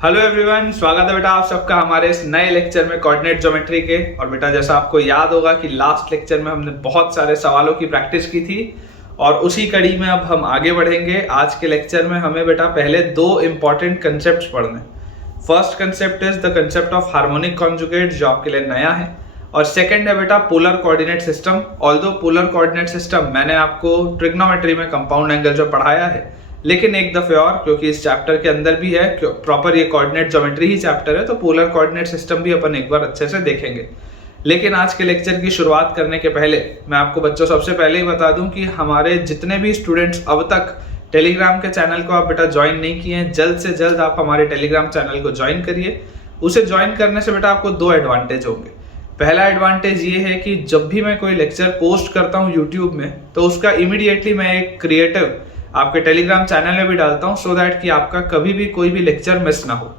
Hello everyone, स्वागत है बेटा आप सबका हमारे इस नए लेक्चर में कोऑर्डिनेट ज्योमेट्री के। और बेटा जैसा आपको याद होगा कि लास्ट लेक्चर में हमने बहुत सारे सवालों की प्रैक्टिस की थी और उसी कड़ी में अब हम आगे बढ़ेंगे। आज के लेक्चर में हमें बेटा पहले दो इंपॉर्टेंट कंसेप्ट्स पढ़ने। First concept is the concept of harmonic conjugate, जो आपके लिए नया है, और सेकंड है बेटा polar coordinate system. Although polar coordinate system मैंने आपको ट्रिग्नोमेट्री में कंपाउंड एंगल जो पढ़ाया है, लेकिन एक दफे और, क्योंकि इस चैप्टर के अंदर भी है, प्रॉपर ये कोऑर्डिनेट ज्योमेट्री ही चैप्टर है, तो पोलर कोऑर्डिनेट सिस्टम भी अपन एक बार अच्छे से देखेंगे। लेकिन आज के लेक्चर की शुरुआत करने के पहले मैं आपको बच्चों सबसे पहले ही बता दूं कि हमारे जितने भी स्टूडेंट्स अब तक टेलीग्राम के चैनल को आप बेटा ज्वाइन नहीं किए हैं, जल्द से जल्द आप हमारे टेलीग्राम चैनल को ज्वाइन करिए। उसे ज्वाइन करने से बेटा आपको दो एडवांटेज होंगे। पहला एडवांटेज ये है कि जब भी मैं कोई लेक्चर पोस्ट करता हूँ यूट्यूब में, तो उसका इमीडिएटली मैं एक क्रिएटिव आपके टेलीग्राम चैनल में भी डालता हूँ, सो दैट कि आपका कभी भी कोई भी लेक्चर मिस ना हो।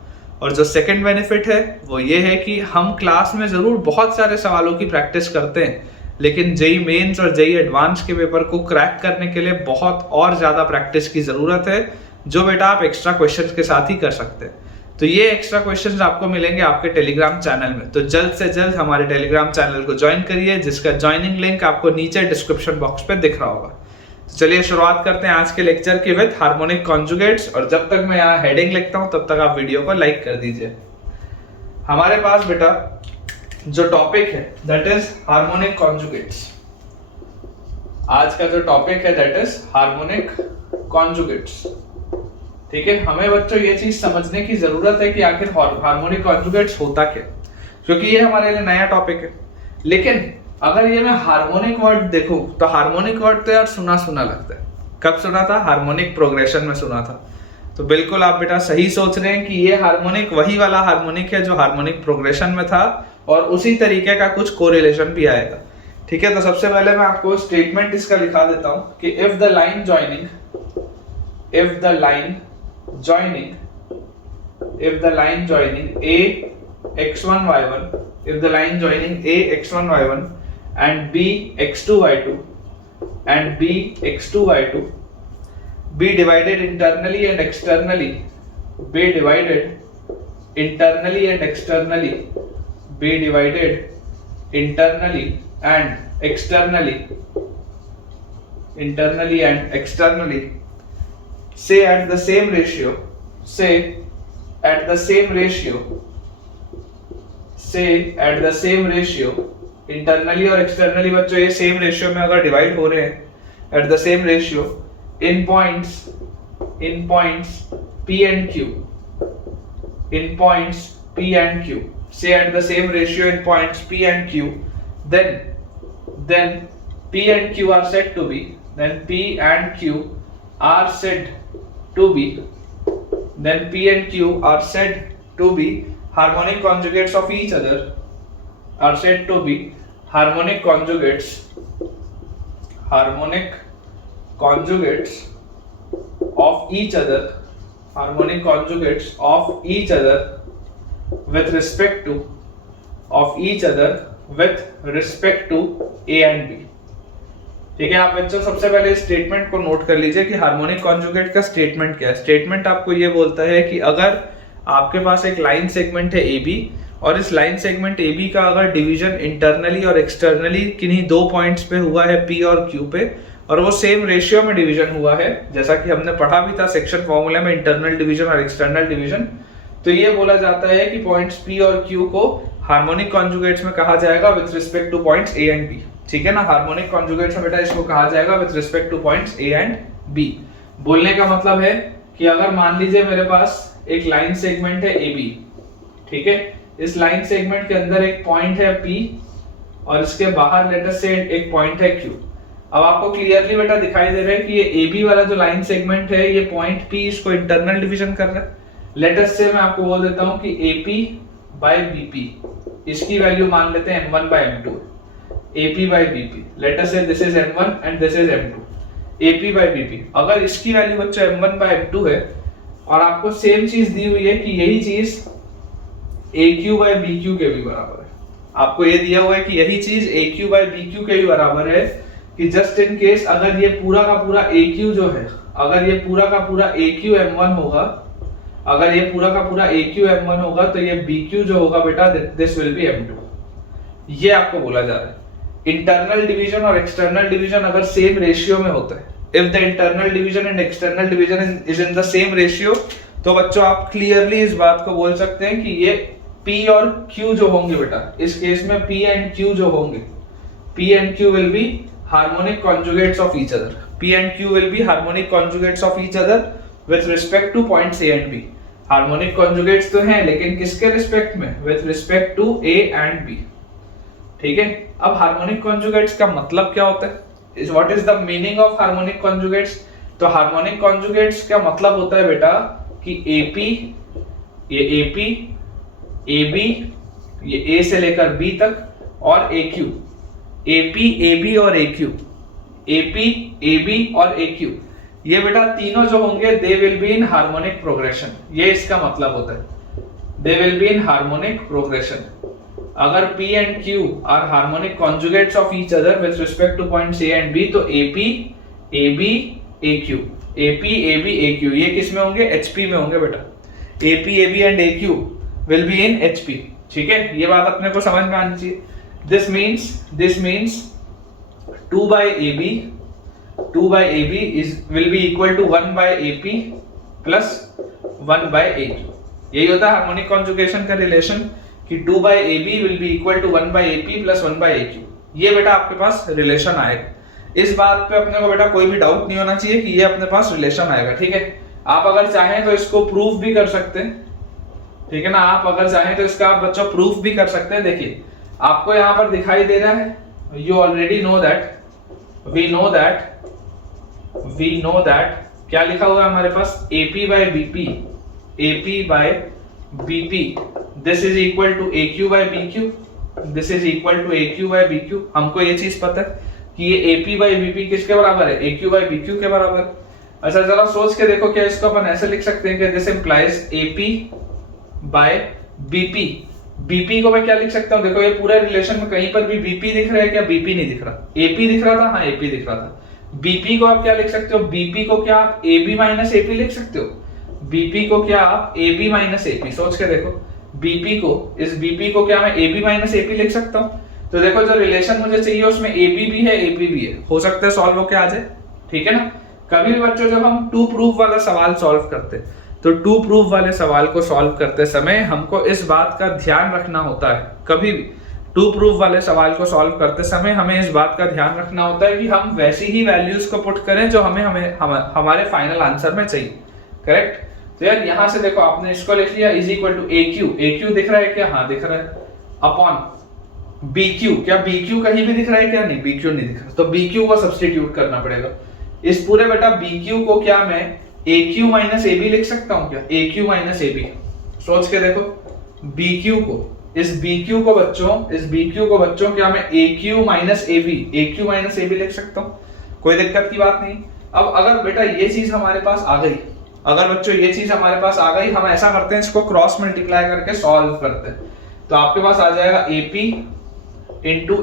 और जो सेकंड बेनिफिट है वो ये है कि हम क्लास में ज़रूर बहुत सारे सवालों की प्रैक्टिस करते हैं, लेकिन जेई मेंस और जेई एडवांस के पेपर को क्रैक करने के लिए बहुत और ज़्यादा प्रैक्टिस की ज़रूरत है, जो बेटा आप एक्स्ट्रा क्वेश्चन के साथ ही कर सकते हैं। तो ये एक्स्ट्रा क्वेश्चंस आपको मिलेंगे आपके टेलीग्राम चैनल में। तो जल्द से जल्द हमारे टेलीग्राम चैनल को ज्वाइन करिए, जिसका ज्वाइनिंग लिंक आपको नीचे डिस्क्रिप्शन बॉक्स पे दिख रहा होगा। तो चलिए शुरुआत करते हैं आज के लेक्चर की विद हार्मोनिक कॉन्जुगेट्स। और जब तक मैं यहाँ हेडिंग लिखता हूँ तब तक आप वीडियो को लाइक कर दीजिए। हमारे पास बेटा जो टॉपिक है दैट इज हार्मोनिक कॉन्जुगेट्स। आज का जो टॉपिक है दैट इज हार्मोनिक कॉन्जुगेट्स। ठीक है, हमें बच्चों ये चीज समझने की जरूरत है कि आखिर हार्मोनिक कॉन्जुगेट्स होता क्या, क्योंकि ये हमारे लिए नया टॉपिक है। लेकिन अगर ये मैं हार्मोनिक वर्ड देखूं तो हार्मोनिक वर्ड तो यार सुना सुना लगता है। कब सुना था? हार्मोनिक प्रोग्रेशन में सुना था। तो बिल्कुल आप बेटा सही सोच रहे हैं कि ये हार्मोनिक वही वाला हार्मोनिक है जो हार्मोनिक प्रोग्रेशन में था, और उसी तरीके का कुछ कोरिलेशन भी आएगा। ठीक है, तो सबसे पहले मैं आपको स्टेटमेंट इसका लिखा देता हूं कि if the line joining a x1 y1, if the line joining a x1 y1 and b x2 y2 and b x2 y2 be divided internally and externally, be divided internally and externally, be divided internally and externally, internally and externally, say at the same ratio, say at the same ratio, say at the same ratio, internally और externally बच्चों ये same ratio में अगर divide हो रहे हैं, at the same ratio in points P and Q, in points P and Q, say at the same ratio in points P and Q, then P and Q are said to be, then P and Q are said to be, then P and Q are said to be harmonic conjugates of each other, are said to be harmonic conjugates of each other, harmonic conjugates of each other with respect to A and B। ठीक है, आप बच्चों सबसे पहले statement को note कर लीजिए कि हार्मोनिक कॉन्जुगेट का स्टेटमेंट क्या है। स्टेटमेंट आपको ये बोलता है कि अगर आपके पास एक लाइन सेगमेंट है AB, और इस लाइन सेगमेंट AB का अगर डिवीजन इंटरनली और एक्सटर्नली किन्हीं दो पॉइंट्स पे हुआ है P और Q पे, और वो सेम रेशियो में डिवीजन हुआ है, जैसा कि हमने पढ़ा भी था सेक्शन फॉर्मूला में, इंटरनल डिवीजन और एक्सटर्नल डिवीजन, तो ये बोला जाता है कि पॉइंट्स P और Q को हार्मोनिक कॉन्जुगेट्स में कहा जाएगा with respect to points A and B। ठीक है ना, हार्मोनिक कॉन्जुगेट्स में बेटा इसको कहा जाएगा with respect to points A and B। बोलने का मतलब है कि अगर मान लीजिए मेरे पास एक लाइन सेगमेंट है AB, ठीक है, इस लाइन सेगमेंट के अंदर एक पॉइंट है P और इसके बाहर लेटर से एक पॉइंट है Q। अब आपको क्लियरली बेटा दिखाई दे रहा है कि ये AB वाला जो लाइन सेगमेंट है, ये पॉइंट P इसको इंटरनल डिवीजन कर रहा है। लेटर से मैं आपको बोल देता हूं कि AP by BP, इसकी वैल्यू मान लेते हैं M1 by M2, AP by BP, later से this is M1 and this is M2, AP by BP। अगर इसकी वैल्यू बच्चों M1 by M2 है और आपको सेम चीज दी हुई है कि यही चीज AQ by BQ के भी बराबर है, आपको ये दिया हुआ है कि यही चीज AQ by BQ के भी बराबर है, कि जस्ट इन केस अगर ये पूरा का पूरा AQ जो है, अगर ये पूरा का पूरा AQ M1 होगा अगर ये पूरा का पूरा AQ M1 होगा तो ये BQ जो होगा बेटा दिस विल बी M2। ये आपको बोला जा रहा है। इंटरनल डिवीजन और एक्सटर्नल डिवीजन अगर सेम रेशियो में होता है, if the internal division and external division is in the same ratio, तो बच्चों आप क्लियरली इस बात को बोल सकते हैं कि ये P और Q जो होंगे बेटा, इस केस में P एंड Q जो होंगे, P and Q will be harmonic conjugates of each other. P and Q will be harmonic conjugates of each other with respect to points A and B. Harmonic conjugates तो हैं, लेकिन किसके respect में? With respect to A and B. ठीक है। अब harmonic conjugates का मतलब क्या होता है? What is the meaning of harmonic conjugates? तो हार्मोनिक कॉन्जुगेट्स का मतलब होता है बेटा कि AP, ये AP, AB, ये A से लेकर B तक और AQ, AP, AB और AQ, AP, AB और AQ, ये बेटा तीनों जो होंगे they will be in harmonic progression. ये इसका मतलब होता है, they will be in harmonic progression. अगर P and Q are harmonic conjugates of each other with respect to points A and B, तो AP, AB, AQ, AP, AB, AQ ये किस में होंगे? HP में होंगे बेटा। AP, AB and AQ will be in HP। ठीक है, ये बात अपने को समझ में आनी चाहिए। This means 2 by AB will be equal to 1 by AP plus 1 by AQ। यही होता है हार्मोनिक कॉन्जुगेशन का रिलेशन कि 2 by AB will be equal to 1 by AP plus 1 by AQ। ये बेटा आपके पास रिलेशन आएगा। इस बात पे अपने को बेटा कोई भी डाउट नहीं होना चाहिए कि ये अपने पास रिलेशन आएगा। ठीक है, आप अगर चाहें तो इसको प्रूफ भी कर सकते हैं। ठीक है ना, आप अगर चाहें तो इसका आप बच्चों प्रूफ भी कर सकते हैं। देखिए आपको यहां पर दिखाई दे रहा है, you already know that, we know that क्या लिखा हुआ है हमारे पास? AP by BP, AP by BP, this is equal to AQ by BQ, this is equal to AQ by BQ। हमको ये चीज पता है कि ये AP by BP किसके बराबर है? AQ by BQ के बराबर। अच्छा जरा सोच के देखो, क्या इसको अपन ऐसे लिख सकते हैं कि this implies AP by BP। BP को मैं क्या लिख सकता हूं? देखो ये पूरे रिलेशन में कहीं पर भी BP दिख रहा है क्या? BP नहीं दिख रहा। AP दिख रहा था, हाँ AP दिख रहा था। BP को आप क्या लिख सकते हो? BP को क्या आप AB माइनस AP लिख सकते हो? BP को क्या आप AB माइनस AP, सोच के देखो, BP को, इस BP को क्या मैं AB माइनस AP लिख सकता हूं? तो देखो जो रिलेशन मुझे चाहिए उसमें AB भी है, AP भी है, हो सकता है सॉल्व होके आ जाए। ठीक है ना। कभी भी बच्चों जब हम 2 प्रूफ वाला सवाल सॉल्व करते हैं तो 2 प्रूफ वाले सवाल को सॉल्व करते समय हमको इस बात का ध्यान रखना होता है, कभी भी 2 प्रूफ वाले सवाल को सॉल्व करते समय हमें इस बात का ध्यान रखना होता है कि हम वैसी ही वैल्यूज को पुट करें जो हमारे फाइनल आंसर में चाहिए। करेक्ट। तो यार यहां से देखो आपने इसको लिख लिया इज इक्वल टू AQ दिख रहा है क्या? हाँ दिख रहा है, अपॉन BQ, क्या BQ कहीं भी दिख रहा है क्या? नहीं, BQ नहीं दिख रहा, तो BQ को सब्स्टिट्यूट करना पड़ेगा। इस पूरे बेटा BQ को क्या मैं AQ माइनस AB लिख सकता हूं क्या? AQ माइनस AB, सोच के देखो, BQ को, इस BQ को बच्चों क्या मैं AQ माइनस AB लिख सकता हूं? कोई दिक्कत की बात नहीं। अब अगर बेटा ये चीज हमारे पास आ गई, हम ऐसा करते हैं, इसको क्रॉस मल्टीप्लाई करके सॉल्व करते हैं, तो आपके पास आ जाएगा AP into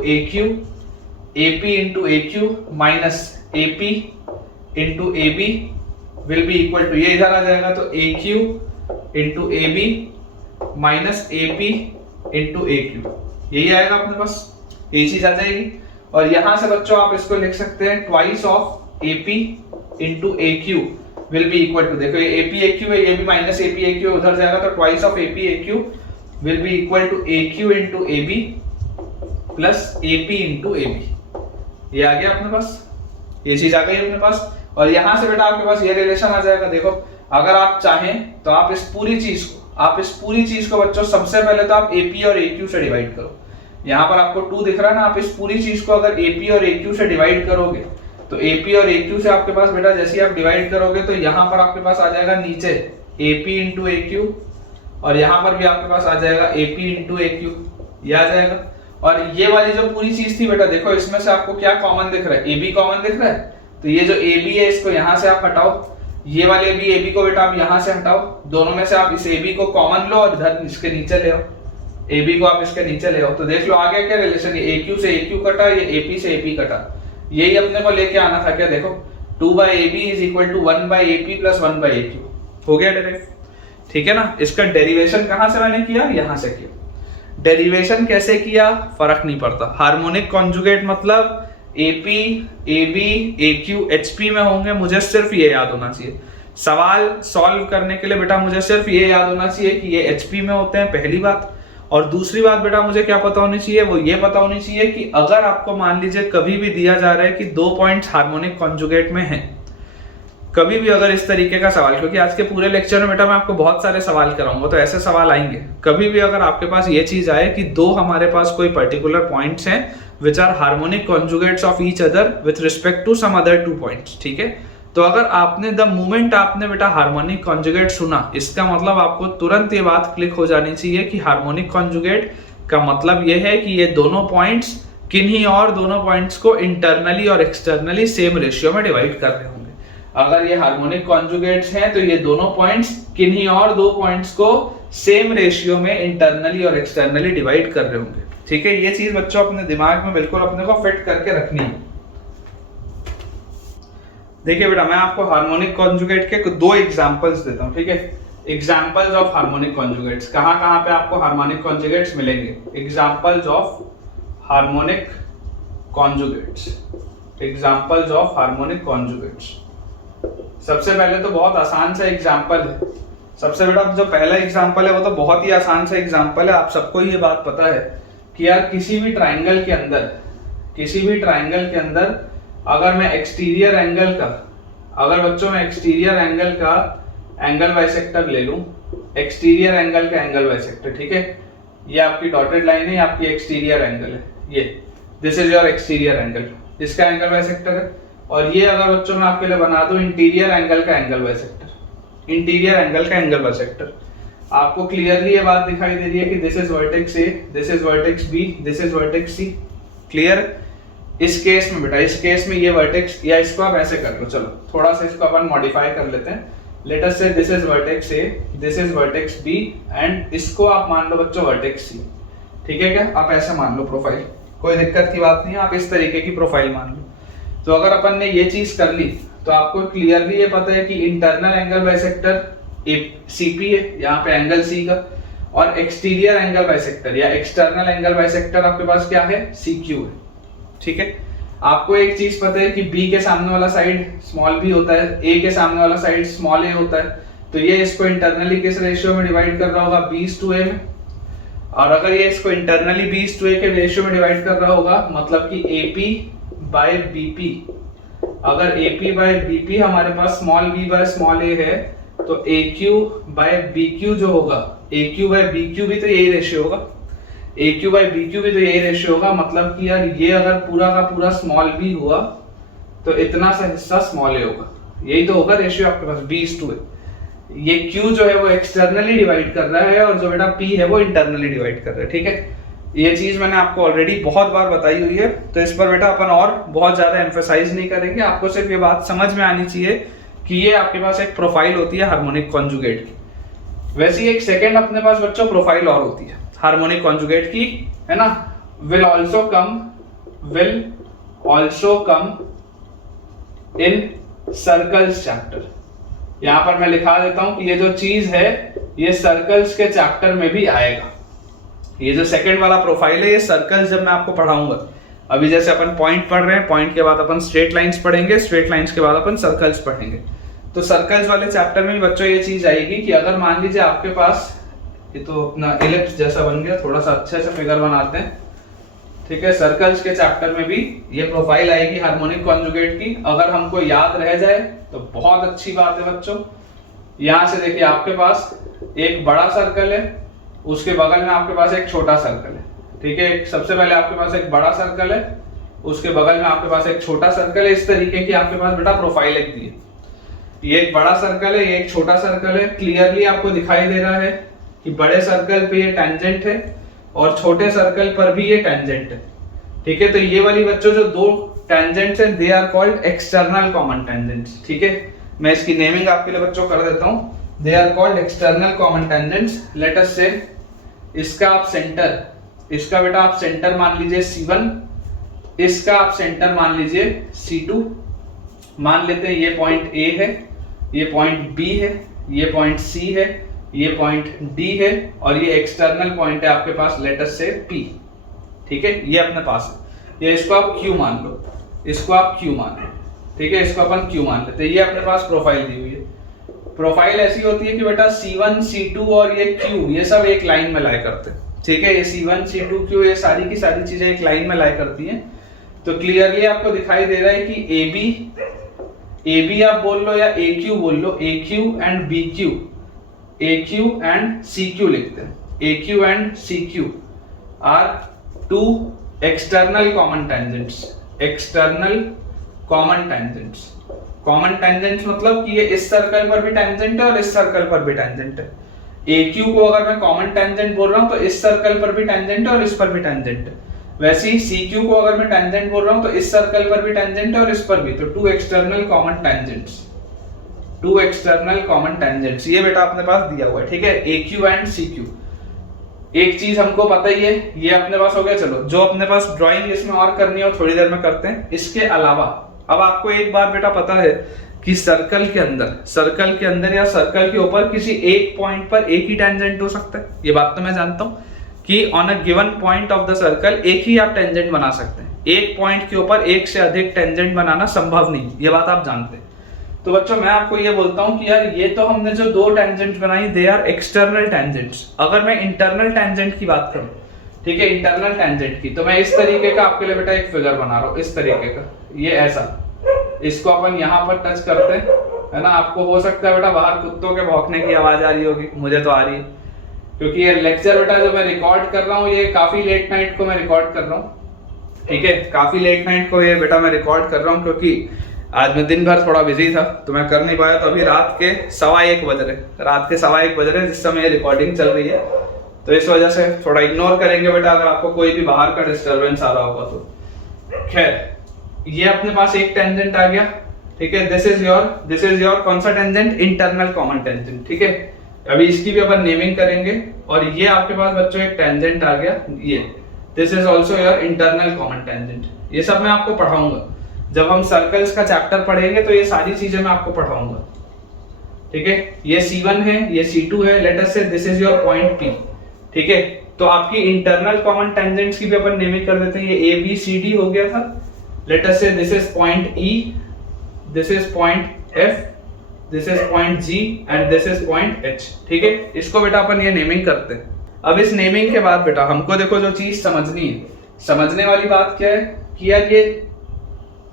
AQ minus AP into AB will be equal to, ये इधर आ जाएगा तो AQ into AB minus AP into AQ, यही आएगा अपने पास, ये चीज आ जाएगी। और यहां से बच्चों आप इसको लिख सकते हैं twice of AP into AQ will be equal to, देखो ये AP AQ है, ये भी माइनस AP AQ उधर जाएगा तो twice of AP AQ will be equal to AQ into AB plus AP into AB। ये आ गया अपने पास, ये चीज आ गई अपने पास। और यहां से बेटा आपके पास ये रिलेशन आ जाएगा। देखो अगर आप चाहें तो आप इस पूरी चीज को बच्चों सबसे पहले तो आप AP और AQ से डिवाइड करो। यहाँ पर आपको 2 दिख रहा है ना, आप इस पूरी चीज को अगर AP और AQ से डिवाइड करोगे तो AP और AQ से आपके पास बेटा जैसे आप डिवाइड करोगे तो यहाँ पर आपके पास आ जाएगा नीचे AP इंटू AQ, और यहाँ पर भी आपके पास आ जाएगा AP इंटू AQ, ये आ जाएगा। और ये वाली जो पूरी चीज थी बेटा, देखो इसमें से आपको क्या कॉमन दिख रहा है? AB कॉमन दिख रहा है, तो ये जो AB है इसको यहां से आप हटाओ, ये वाले भी AB को बेटा आप यहां से हटाओ, दोनों में से आप इस AB को कॉमन लो और इधर इसके नीचे ले आओ, AB को आप इसके नीचे ले आओ, तो देख लो आ गया क्या रिलेशन? ये AQ से AQ कटा, ये AP से AP कटा, यही अपने को लेके आना था क्या? देखो 2 by AB is equal to 1 by AP plus 1 by AQ, हो गया डायरेक्ट। ठीक है ना। इसका डेरिवेशन कहां से मैंने किया, यहां से किया। डेरिवेशन कैसे किया फर्क नहीं पड़ता। हार्मोनिक कॉन्जुगेट मतलब एपी, एबी, एक्यू, एचपी में होंगे, मुझे सिर्फ ये याद होना चाहिए। सवाल सॉल्व करने के लिए बेटा मुझे सिर्फ ये याद होना चाहिए कि ये एचपी में होते हैं, पहली बात। और दूसरी बात बेटा मुझे क्या पता होनी चाहिए, वो ये पता होनी चाहिए कि अगर आपको मान लीजिए कभी भी दिया जा रहा है कि 2 पॉइंट्स हार्मोनिक कॉन्जुगेट में हैं, कभी भी अगर इस तरीके का सवाल, क्योंकि आज के पूरे लेक्चर में बेटा मैं आपको बहुत सारे सवाल कराऊंगा, तो ऐसे सवाल आएंगे। कभी भी अगर आपके पास ये चीज आए कि दो हमारे पास कोई पर्टिकुलर पॉइंट्स हैं which are harmonic conjugates of each other with respect to some other 2 points, ठीक है। तो अगर आपने द मोमेंट आपने बेटा हार्मोनिक कॉन्जुगेट सुना, इसका मतलब आपको तुरंत ये बात क्लिक हो जानी चाहिए कि हार्मोनिक कॉन्जुगेट का मतलब ये है कि ये दोनों पॉइंट्स किन्हीं और दोनों पॉइंट्स को इंटरनली और एक्सटर्नली सेम रेशियो में डिवाइड कर रहे होंगे। अगर ये हार्मोनिक कॉन्जुगेट्स हैं तो ये दोनों पॉइंट्स किन्हीं और 2 पॉइंट्स को सेम रेशियो में इंटरनली और एक्सटर्नली डिवाइड कर रहे होंगे, ठीक है। ये चीज बच्चों अपने दिमाग में बिल्कुल अपने को फिट करके रखनी है। देखिए बेटा मैं आपको हार्मोनिक कॉन्जुगेट के 2 एग्जांपल्स देता हूं, ठीक है। एग्जांपल्स ऑफ हार्मोनिक कॉन्जुगेट्स, कहां कहां पे आपको हार्मोनिक कॉन्जुगेट्स मिलेंगे। Examples of harmonic conjugates, examples of harmonic conjugates. सबसे पहले तो बहुत आसान सा एग्जांपल है। सबसे बेटा जो पहला एग्जांपल है वो तो बहुत ही आसान सा एग्जांपल है। आप सबको ये बात पता है कि यार किसी भी ट्राइंगल के अंदर अगर मैं एक्सटीरियर एंगल का, अगर बच्चों मैं एक्सटीरियर एंगल का एंगल बाइसेक्टर ले लूं, एक्सटीरियर एंगल का एंगल बाइसेक्टर, ठीक है। ये आपकी डॉटेड लाइन है, ये आपकी एक्सटीरियर एंगल है, ये this is your exterior angle, इसका एंगल बाइसेक्टर है। और ये अगर बच्चों में आपके लिए बना दूं इंटीरियर एंगल का एंगल बाइसेक्टर, इंटीरियर एंगल का एंगल बाइसेक्टर, आपको क्लियरली ये बात दिखाई दे रही है कि this is vertex A, this is vertex B, this is vertex C, clear. इस केस में बेटा, इस केस में ये वर्टेक्स, या इसको आप ऐसे कर लो, चलो थोड़ा सा इसको अपन मॉडिफाई कर लेते हैं। Let us say this is vertex A, this is vertex B and इसको आप मान लो बच्चों वर्टेक्स सी, ठीक है क्या। आप ऐसे मान लो प्रोफाइल, कोई दिक्कत की बात नहीं है, आप इस तरीके की प्रोफाइल मान लो। तो अगर अपन ने ये चीज कर ली तो आपको क्लियरली ये पता है कि इंटरनल एंगल बाइसेक्टर सीपी है यहाँ पे एंगल सी का, और एक्सटीरियर एंगल बाइसेक्टर या एक्सटर्नल एंगल बाइसेक्टर आपके पास क्या है, CQ है, ठीक है। आपको एक चीज पता है कि B के सामने वाला साइड स्मॉल b होता है, A के सामने वाला साइड स्मॉल a होता है, तो ये इसको इंटरनली किस रेशियो में डिवाइड कर रहा होगा, B/A में। और अगर ये इसको इंटरनली B/A के रेशियो में डिवाइड कर रहा होगा, मतलब कि AP/BP, अगर AP/BP हमारे पास स्मॉल b/स्मॉल a है, तो AQ/BQ जो होगा, AQ/BQ भी तो यही रेशियो होगा, AQ/BQ भी तो यही रेशियो होगा। मतलब कि यार ये अगर पूरा का पूरा स्मॉल b हुआ तो इतना सा हिस्सा स्मॉल a होगा, यही तो होगा रेशियो आपके पास B/A। ये Q जो है वो एक्सटर्नली डिवाइड कर रहा है और जो बेटा P है वो इंटरनली डिवाइड कर रहा है, ठीक है। ये चीज मैंने आपको ऑलरेडी बहुत बार बताई हुई है, तो इस पर बेटा अपन और बहुत ज्यादा एम्फेसाइज नहीं करेंगे। आपको सिर्फ ये बात समझ में आनी चाहिए कि ये आपके पास एक प्रोफाइल होती है हार्मोनिक कॉन्जुगेट की। वैसे ही एक सेकंड अपने पास बच्चों प्रोफाइल और होती है हार्मोनिक कॉन्जुगेट की, है ना। Will also come in circles chapter. यहां पर मैं लिखा देता हूं कि ये जो चीज है ये सर्कल्स के चैप्टर में भी आएगा। ये जो सेकंड वाला प्रोफाइल है ये सर्कल्स जब मैं आपको पढ़ाऊंगा, अभी जैसे अपन पॉइंट पढ़ रहे हैं, पॉइंट के बाद अपन स्ट्रेट लाइंस पढ़ेंगे, स्ट्रेट लाइंस के बाद अपन सर्कल्स पढ़ेंगे। तो सर्कल्स वाले चैप्टर में भी बच्चों ये चीज आएगी कि अगर मान लीजिए आपके पास, ये तो अपना इलिप्स जैसा बन गया, थोड़ा सा अच्छे से फिगर बनाते हैं, ठीक है। सर्कल्स के चैप्टर में भी ये प्रोफाइल आएगी हार्मोनिक कॉन्जुगेट की। अगर हमको याद रह जाए तो बहुत अच्छी बात है बच्चों। यहां से देखिए आपके पास एक बड़ा सर्कल है, उसके बगल में आपके पास एक छोटा सर्कल है, ठीक है। सबसे पहले आपके पास एक बड़ा सर्कल है, उसके बगल में आपके पास एक छोटा सर्कल है। इस तरीके की आपके पास बेटा प्रोफाइल एक दी है। ये एक बड़ा सर्कल है, ये एक छोटा सर्कल है। क्लियरली आपको दिखाई दे रहा है कि बड़े सर्कल पे ये टेंजेंट है और छोटे सर्कल पर भी ये टेंजेंट है, ठीक है। तो ये वाली बच्चों जो 2 टेंजेंट्स हैं they are called external common tangents, ठीक है। मैं इसकी नेमिंग आपके लिए बच्चों कर देता हूं, they are called external common tangents. Let us say इसका आप सेंटर, इसका बेटा आप सेंटर मान लीजिए C1, इसका आप सेंटर मान लीजिए C2। मान लेते हैं ये पॉइंट A है, ये पॉइंट B है, ये पॉइंट C है, ये पॉइंट D है और ये एक्सटर्नल पॉइंट है आपके पास लेटर से P, ठीक है, ये अपने पास है। ये इसको आप Q मान लो, इसको आप Q मान लो, ठीक है, इसको अपन Q मान लेते हैं। ये अपने पास प्रोफाइल दी हुई है। प्रोफाइल ऐसी होती है कि बेटा C1 C2 और ये Q ये सब एक लाइन में लाया करते हैं, ठीक है, ये C1 C2 Q ये सारी की सारी चीजें एक लाइन में लाया करती हैं। तो क्लियरली आपको दिखाई दे रहा है कि AB आप बोल लो या AQ बोल लो, AQ and BQ, AQ and CQ लिखते हैं। AQ and CQ are two external common tangents, external common tangents. Common tangents मतलब कि ये इस सर्कल पर भी टेंजेंट है और इस सर्कल पर भी टेंजेंट है। AQ को अगर मैं कॉमन टेंजेंट बोल रहा हूं तो इस सर्कल पर भी टेंजेंट है और इस पर भी टेंजेंट है। वैसे ही CQ को अगर मैं टेंजेंट बोल रहा हूं तो इस सर्कल पर भी टेंजेंट है और इस पर भी। तो two external common tangents, two external common tangents, ये बेटा अपने पास दिया हुआ है, ठीक है, AQ एंड CQ। एक चीज हमको पता ही है, ये अपने पास हो गया। चलो जो अपने पास ड्राइंग इसमें और करनी हो थोड़ी देर में करते हैं। इसके अलावा अब आपको एक बात बेटा पता है कि सर्कल के अंदर या सर्कल के ऊपर किसी एक पॉइंट पर एक ही टेंजेंट हो सकता है। ये बात तो मैं जानता हूं कि on a given point of the circle एक ही आप टेंजेंट बना सकते हैं। एक पॉइंट के ऊपर एक से अधिक टेंजेंट बनाना संभव नहीं, ये बात आप जानते हैं। तो बच्चों मैं आपको ये बोलता हूं कि यार ये तो हमने जो दो टेंजेंट्स बनाई दे आर एक्सटर्नल टेंजेंट्स। अगर मैं इंटरनल टेंजेंट की बात करूं, ठीक है, इंटरनल टेंजेंट की, तो मैं इस तरीके का आपके लिए बेटा एक फिगर बना रहा हूं, इस तरीके का, ये ऐसा, इसको अपन यहाँ पर टच करते हैं, है ना। आपको हो सकता है बेटा बाहर कुत्तों के भौंकने की आवाज आ रही होगी, मुझे तो आ रही है, क्योंकि ये लेक्चर बेटा जो मैं रिकॉर्ड कर रहा हूँ ये काफी लेट नाइट को मैं रिकॉर्ड कर रहा हूँ, ठीक है, काफी लेट नाइट को ये बेटा मैं रिकॉर्ड कर रहा हूँ, क्योंकि आज मैं दिन भर थोड़ा बिजी था तो मैं कर नहीं पाया। तो अभी रात के 1:15 बज रहे, जिस समय ये रिकॉर्डिंग चल रही है, तो इस वजह से थोड़ा इग्नोर करेंगे बेटा अगर आपको कोई भी बाहर का डिस्टर्बेंस आ रहा होगा तो। खैर ये अपने पास एक टेंजेंट आ गया, ठीक है, दिस इज योर कौन सा टेंजेंट, इंटरनल कॉमन टेंजेंट, ठीक है। अभी इसकी भी अपन नेमिंग करेंगे। और ये आपके पास बच्चों एक टेंजेंट आ गया, ये this is also your internal common tangent. ये सब मैं आपको पढ़ाऊंगा जब हम सर्कल्स का चैप्टर पढ़ेंगे, तो ये सारी चीजें मैं आपको पढ़ाऊंगा, ठीक है। ये C1 है, ये C2 है, late us say this is your point P, ठीक है। तो आपकी इंटरनल कॉमन टेंजेंट्स की भी अपन नेमिंग कर देते हैं। ये ABCD हो गया था, late us say this is point E, this is point F, this is point G and this is point H, ठीक है। इसको बेटा अपन ये नेमिंग करते हैं। अब इस नेमिंग के बाद बेटा हमको देखो जो चीज समझनी है, समझने वाली बात क्या है कि यार ये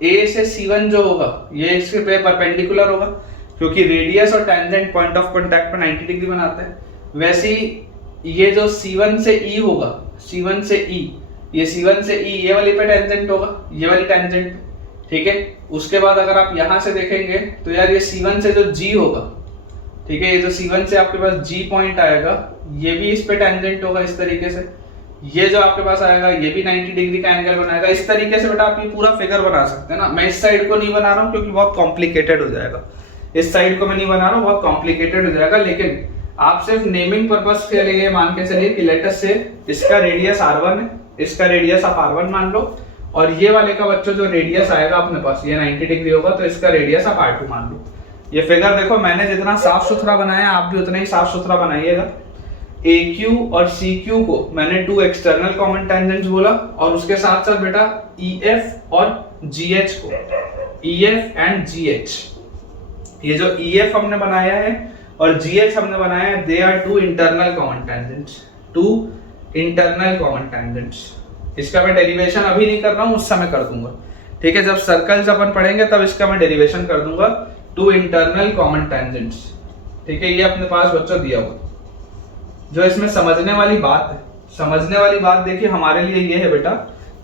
A से C1 जो होगा ये इसके पे परपेंडिकुलर होगा, क्योंकि रेडियस और टेंजेंट पॉइंट ऑफ कांटेक्ट पर 90 डिग्री बनाते हैं। वैसे ही ये जो C1 से E होगा, C1 से E, ये C1 से E ये वाली पे टेंजेंट होगा, ये वाली टेंजेंट, ठीक है। उसके बाद अगर आप यहां से देखेंगे तो यार ये C1 से जो G होगा, ठीक है, ये जो C1 से आपके पास G पॉइंट आएगा ये भी इस पे टेंजेंट होगा इस तरीके से। ये जो आपके पास आएगा ये भी 90 डिग्री का एंगल बनाएगा। इस तरीके से बेटा आप ये पूरा फिगर बना सकते हैं ना। मैं इस साइड को नहीं बना रहा हूँ क्योंकि बहुत कॉम्प्लिकेटेड हो जाएगा, इस साइड को मैं नहीं बना रहा हूँ, बहुत कॉम्प्लिकेटेड हो जाएगा। लेकिन आप सिर्फ नेमिंग पर्पस के लिए मान के चलिए कि लेट अस से इसका रेडियस R1 है, इसका रेडियस आप R1 मान लो, और ये वाले का बच्चों जो रेडियस आएगा अपने पास ये 90 डिग्री होगा, तो इसका रेडियस आप R2 मान लो। ये फिगर देखो मैंने जितना साफ सुथरा बनाया आप भी उतना ही साफ सुथरा बनाइएगा। AQ और CQ को मैंने टू एक्सटर्नल कॉमन टेंजेंट्स बोला, और उसके साथ साथ बेटा EF और GH को, EF एंड GH, ये जो EF हमने बनाया है और GH हमने बनाया है, they are two internal common tangents, two internal common tangents. इसका मैं डेरिवेशन अभी नहीं कर रहा हूं, उस समय कर दूंगा, ठीक है। जब सर्कल्स अपन पढ़ेंगे तब इसका मैं डेरिवेशन कर दूंगा। टू इंटरनल कॉमन टेंजेंट्स, ठीक है, ये अपने पास बच्चों दिया हुआ। जो इसमें समझने वाली बात है, समझने वाली बात देखिए हमारे लिए ये है बेटा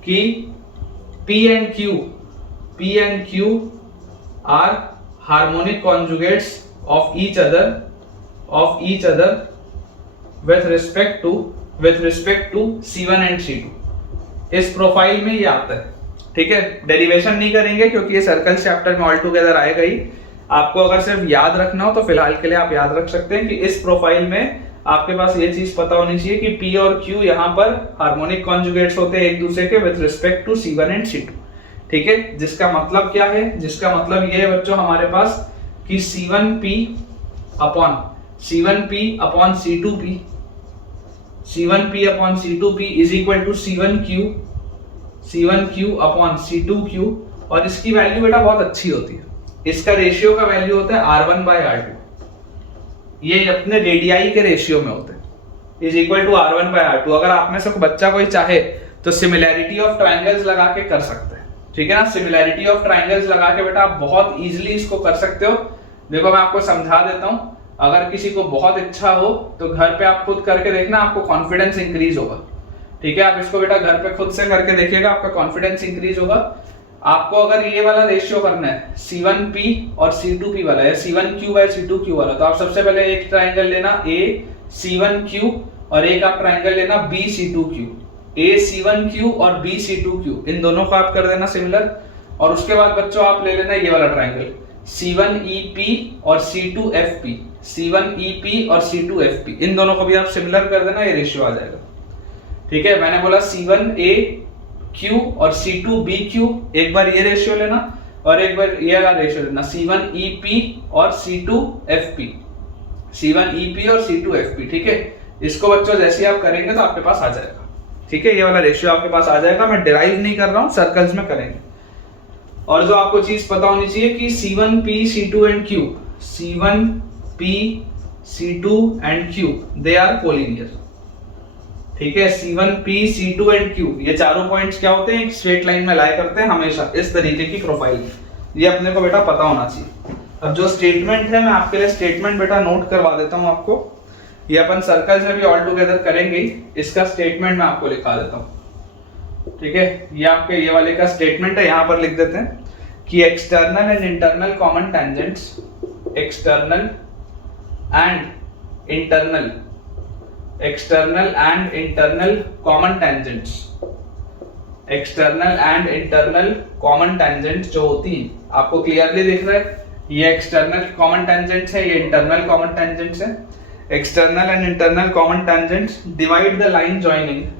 कि P and Q are harmonic conjugates of each other with respect to C1 and C2। इस प्रोफाइल में ये आता है, ठीक है। डेरिवेशन नहीं करेंगे क्योंकि ये सर्कल चैप्टर में ऑल टुगेदर आएगा ही। आपको अगर सिर्फ याद रखना हो तो फिलहाल के लिए आप याद रख सकते हैं कि इस प्रोफाइल में आपके पास ये चीज पता होनी चाहिए कि P और Q यहाँ पर हार्मोनिक कॉन्जुगेट्स होते हैं एक दूसरे के with respect to C1 and C2, ठीक है। जिसका मतलब क्या है, जिसका मतलब ये है बच्चों हमारे पास कि C1P upon C1P upon C2P, C1P upon C2P is equal to C1Q upon C2Q। और इसकी वैल्यू बेटा बहुत अच्छी होती है, इसका रेशियो का वैल्यू होता है R1/R2, ये अपने रेडियाई के रेशियो में होते हैं, इज इक्वल टू R1/R2। अगर आप में से बच्चा कोई चाहे तो सिमिलैरिटी ऑफ ट्राइंगल्स लगा के कर सकते हैं, ठीक है ना। सिमिलैरिटी ऑफ ट्राइंगल्स लगा के बेटा आप बहुत इजीली इसको कर सकते हो। देखो मैं आपको समझा देता हूं, अगर किसी को बहुत इच्छा हो तो घर पे आप खुद करके देखना, आपको कॉन्फिडेंस इंक्रीज होगा, ठीक है। आप इसको बेटा घर पे खुद से करके देखिएगा, आपका कॉन्फिडेंस इंक्रीज होगा। आपको अगर ये वाला रेशियो करना है C1P और C2P वाला या C1Q/C2Q वाला, तो आप सबसे पहले एक ट्राइंगल लेना AC1Q और एक आप ट्राइंगल लेना BC2Q। AC1Q और BC2Q इन दोनों को आप कर देना सिमिलर। और उसके बाद बच्चों आप ले लेना ये वाला ट्राइंगल C1EP और C2FP, C1EP और C2FP इन दोनों को भी आप सिमिलर कर देना, ये रेशियो आ जाएगा, ठीक है। मैंने बोला C1AQ और C2BQ, एक बार ये रेशियो लेना और एक बार ये वाला रेशियो लेना C1EP और C2FP, C1EP और C2FP, ठीक है। इसको बच्चों जैसे आप करेंगे तो आपके पास आ जाएगा, ठीक है। ये वाला रेशियो आपके पास आ जाएगा, मैं डिराइव नहीं कर रहा हूं, सर्कल्स में करेंगे। और जो आपको चीज पता होनी चाहिए कि C1P, C2 and Q, C1P, C2 and Q they are collinear, ठीक है। C1P, C2 एंड Q ये चारों पॉइंट्स क्या होते हैं, एक स्ट्रेट लाइन में लाई करते हैं हमेशा इस तरीके की प्रोफाइल, ये अपने को बेटा पता होना चाहिए। अब जो स्टेटमेंट है, मैं आपके लिए स्टेटमेंट बेटा नोट करवा देता हूं आपको, ये अपन सर्कल्स में भी ऑल टुगेदर करेंगे, इसका स्टेटमेंट मैं आपको लिखा देता हूं, ठीक है। ये आपके ये वाले का स्टेटमेंट है, यहां पर लिख देते हैं कि external and internal common tangents, external and internal, external and internal common tangents, external and internal common tangents जो होती हैं, आपको क्लियरली दिख रहा है, ये एक्सटर्नल कॉमन टेंजेंट्स है, ये इंटरनल कॉमन टेंजेंट्स है। External and internal common tangents divide the line joining,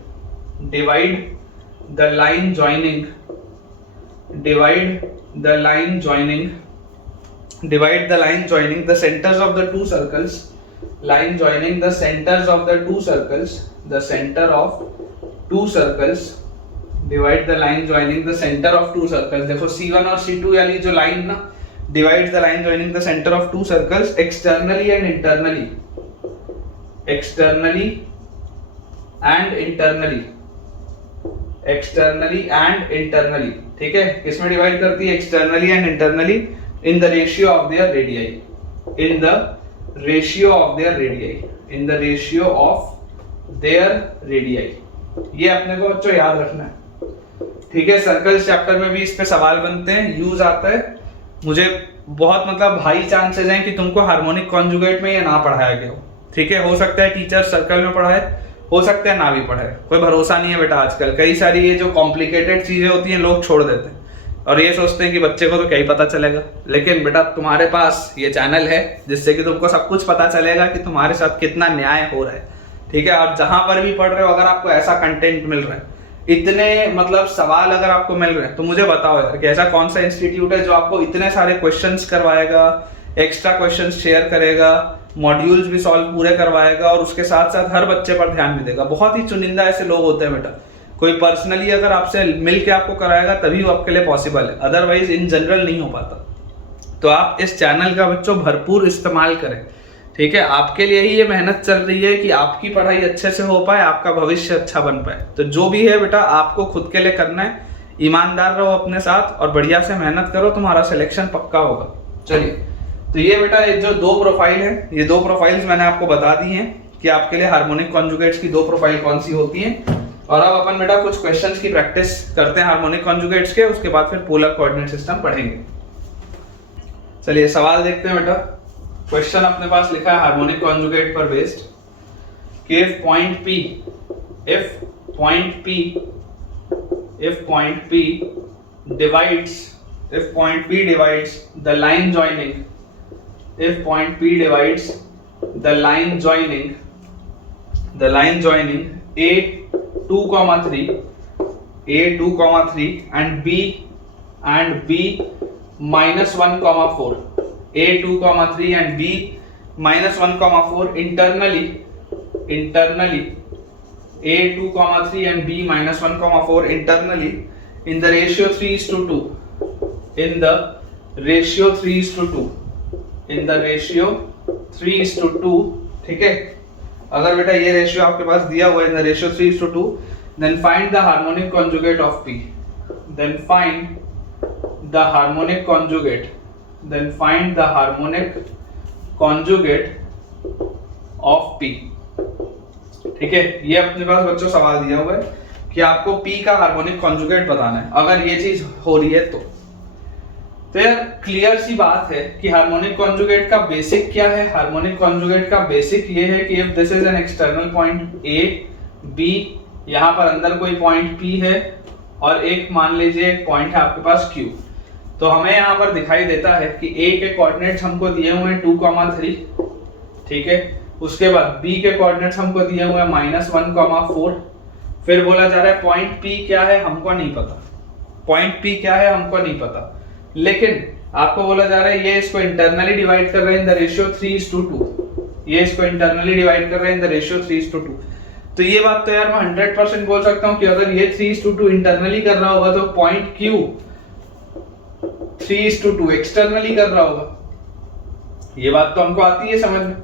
divide the line joining, divide the line joining, divide the line joining the centers of the two circles, line joining the centers of the two circles, the center of two circles, divide the line joining the center of two circles। देखो C1 और C2 वाली जो line ना, divide the line joining the center of two circles externally and internally, externally and internally, externally and internally, ठीक है। किसमें divide करती है, externally and internally, in the ratio of their radii, in the ratio of their radii, in the ratio of their radii. ये अपने को बच्चों याद रखना है, ठीक है। सर्कल्स चैप्टर में भी इस पे सवाल बनते हैं, यूज आता है। मुझे बहुत मतलब हाई चांसेस हैं कि तुमको हार्मोनिक कॉन्जुगेट में ये ना पढ़ाया गया हो, ठीक है। हो सकता है टीचर सर्कल में पढ़ाए, हो सकता है ना भी पढ़ाए, कोई भरोसा नहीं है बेटा। आजकल कई सारी ये जो कॉम्प्लिकेटेड चीजें होती हैं लोग छोड़ देते हैं और ये सोचते हैं कि बच्चे को तो क्या ही पता चलेगा। लेकिन बेटा तुम्हारे पास ये चैनल है जिससे कि तुमको सब कुछ पता चलेगा कि तुम्हारे साथ कितना न्याय हो रहा है, ठीक है। और जहां पर भी पढ़ रहे हो, अगर आपको ऐसा कंटेंट मिल रहा है, इतने मतलब सवाल अगर आपको मिल रहे हैं, तो मुझे बताओ यार कि ऐसा कौन सा इंस्टीट्यूट है जो आपको इतने सारे क्वेश्चंस करवाएगा, एक्स्ट्रा क्वेश्चंस शेयर करेगा, मॉड्यूल्स भी सॉल्व पूरे करवाएगा और उसके साथ साथ हर बच्चे पर ध्यान भी देगा। बहुत ही चुनिंदा ऐसे लोग होते हैं बेटा, कोई पर्सनली अगर आपसे मिल के आपको कराएगा तभी वो आपके लिए पॉसिबल है, अदरवाइज इन जनरल नहीं हो पाता। तो आप इस चैनल का बच्चों भरपूर इस्तेमाल करें, ठीक है। आपके लिए ही ये मेहनत चल रही है कि आपकी पढ़ाई अच्छे से हो पाए, आपका भविष्य अच्छा बन पाए। तो जो भी है बेटा आपको खुद के लिए करना है, ईमानदार रहो अपने साथ और बढ़िया से मेहनत करो, तुम्हारा सिलेक्शन पक्का होगा। चलिए, तो ये बेटा ये जो दो प्रोफाइल है, ये दो प्रोफाइल्स मैंने आपको बता दी हैं कि आपके लिए हार्मोनिक कॉन्जुगेट्स की दो प्रोफाइल कौन सी होती हैं। और अब अपन बेटा कुछ क्वेश्चंस की प्रैक्टिस करते हैं हार्मोनिक कॉन्जुगेट्स के, उसके बाद फिर पोलर कोऑर्डिनेट सिस्टम पढ़ेंगे। चलिए सवाल देखते हैं बेटा। क्वेश्चन अपने पास लिखा है हार्मोनिक कॉन्जुगेट पर बेस्ड कि if point P divides the line joining, if point P divides the line joining A2, 3 and B -1, 4, A2, 3 and B -1,4 internally A 2,3 and B -1,4 internally in the ratio 3:2 in the ratio 3:2 ठीक है। अगर बेटा ये ratio आपके पास दिया हुआ है in the ratio 3:2, then find the harmonic conjugate of P, then find the harmonic conjugate of P। ठीक है, ये अपने पास बच्चों सवाल दिया हुआ है कि आपको P का हार्मोनिक कॉन्जुगेट बताना है अगर ये चीज हो रही है तो यार क्लियर सी बात है कि हार्मोनिक कॉन्जुगेट का बेसिक क्या है। हार्मोनिक कॉन्जुगेट का बेसिक ये है कि if this is an external point A B, यहाँ पर अंदर कोई पॉइंट P है और एक मान लीजिए एक पॉइंट है आपके पास Q, तो हमें यहाँ पर दिखाई देता है कि A के कोऑर्डिनेट्स हमको दिए हुए हैं 2,3, ठीक है। उसके बाद B के कोऑर्डिनेट्स हमको दिए हुए हैं -1,4। फिर बोला जा रहा है पॉइंट P क्या है हमको नहीं पता, लेकिन आपको बोला जा रहा है ये इसको इंटरनली डिवाइड कर रहे हैं इन द रेशियो 3:2। तो ये बात तो यार मैं 100% बोल सकता हूँ कि अगर ये 3:2 इंटरनली कर रहा होगा तो पॉइंट Q 3:2 एक्सटर्नली कर रहा होगा। ये बात तो हमको आती है समझ में।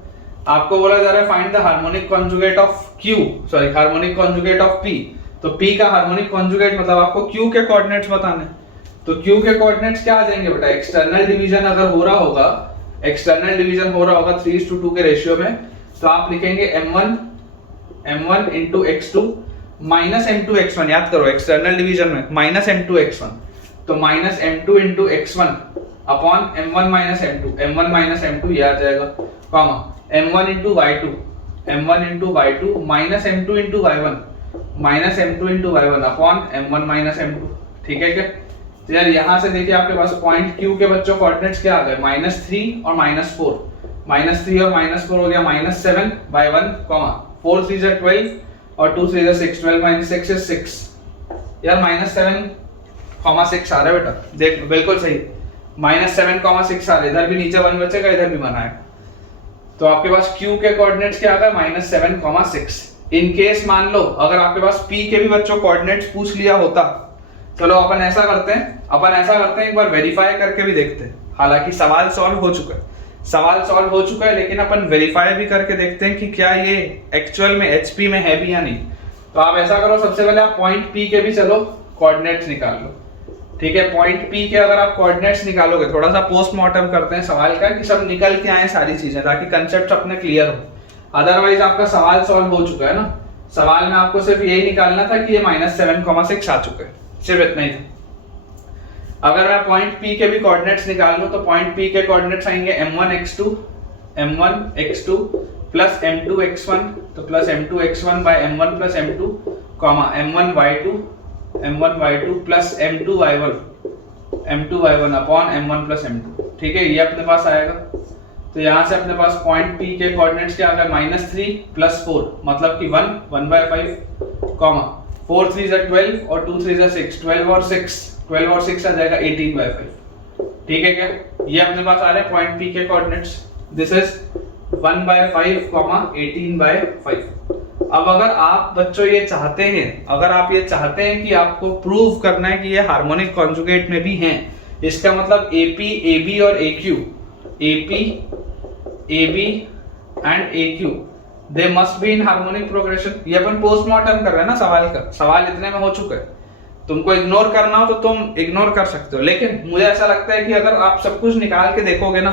आपको बोला जा रहा है find the harmonic conjugate of P, तो P का हार्मोनिक कॉन्जुगेट मतलब आपको Q के कोऑर्डिनेट्स बताने। तो Q के कोऑर्डिनेट्स क्या आ जाएंगे बेटा, एक्सटर्नल डिवीजन अगर हो रहा होगा 3:2 के रेशियो में, तो आप लिखेंगे m1 into x2 minus m2 x1। याद करो एक्सटर्नल डिवीजन में -m2 x1, तो -m2 into x1 upon m1 minus m2 ये आ जाएगा, comma m1 into y2 minus m2 into y1 upon m1 minus m2। ठीक है क्या? तो यार यहाँ से देखिए आपके पास पॉइंट Q के बच्चों कोऑर्डिनेट्स क्या आ गए, -3 और -4। -3 और -4 हो गया -7/1, 4 3 is 12 और 2 3 is 6, 12 minus 6 is 6। यार -7,6 आ रहा है बेटा, देख बिल्कुल सही, -7,6 आ रहा है। इधर भी नीचे 1 बचेगा, इधर भी 1 आएगा। तो आपके पास Q के कोऑर्डिनेट्स क्या आ गया, -7,6। इन केस मान लो अगर आपके पास P के भी बच्चों कोऑर्डिनेट्स पूछ लिया होता, चलो अपन ऐसा करते हैं एक बार वेरीफाई करके भी देखते हैं। हालांकि सवाल सॉल्व हो चुका है, लेकिन अपन वेरीफाई भी करके देखते हैं कि क्या ये एक्चुअल में HP में है भी या नहीं। तो आप ऐसा करो, सबसे पहले आप पॉइंट P के भी चलो कोऑर्डिनेट्स निकाल लो। ठीक है, पॉइंट P के अगर आप कोऑर्डिनेट्स निकालोगे, थोड़ा सा पोस्टमार्टम करते हैं सवाल का कि सब निकल के आए सारी चीजें, ताकि कंसेप्ट अपने क्लियर हो। अदरवाइज आपका सवाल सॉल्व हो चुका है ना। सवाल में आपको सिर्फ यही निकालना था कि ये -7,6 आ चुका है, सिर्फ इतना ही था। अगर मैं पॉइंट P के भी कोऑर्डिनेट्स निकाल लूं, तो पॉइंट P के कोऑर्डिनेट्स आएंगे m1 x2 plus m2 x1, तो plus m2 x1 by m1 plus m2, m1 y2 plus m2 y1 upon m1 plus m2। ठीक है, ये अपने पास आएगा। तो यहाँ से अपने पास पॉइंट P के कोऑर्डिनेट्स क्या आ गए, -3 प्लस 4 मतलब कि 1/5, 4 3 is 12 और 2 3 is 6, 12 और 6 आ जाएगा 18/5। ठीक है क्या? ये अपने पास आ रहे हैं पॉइंट P के कोऑर्डिनेट्स। This is 1/5, 18/5। अब अगर आप बच्चों ये चाहते हैं कि आपको प्रूव करना है कि ये हार्मोनिक कॉन्जुगेट में भी हैं, इसका मतलब AP, AB और AQ, AP, AB and AQ they must be in harmonic progression. ये अपन पोस्टमार्टम कर रहे हैं ना सवाल का, सवाल इतने में हो चुका है। तुमको इग्नोर करना हो तो तुम इग्नोर कर सकते हो, लेकिन मुझे ऐसा लगता है कि अगर आप सब कुछ निकाल के देखोगे ना,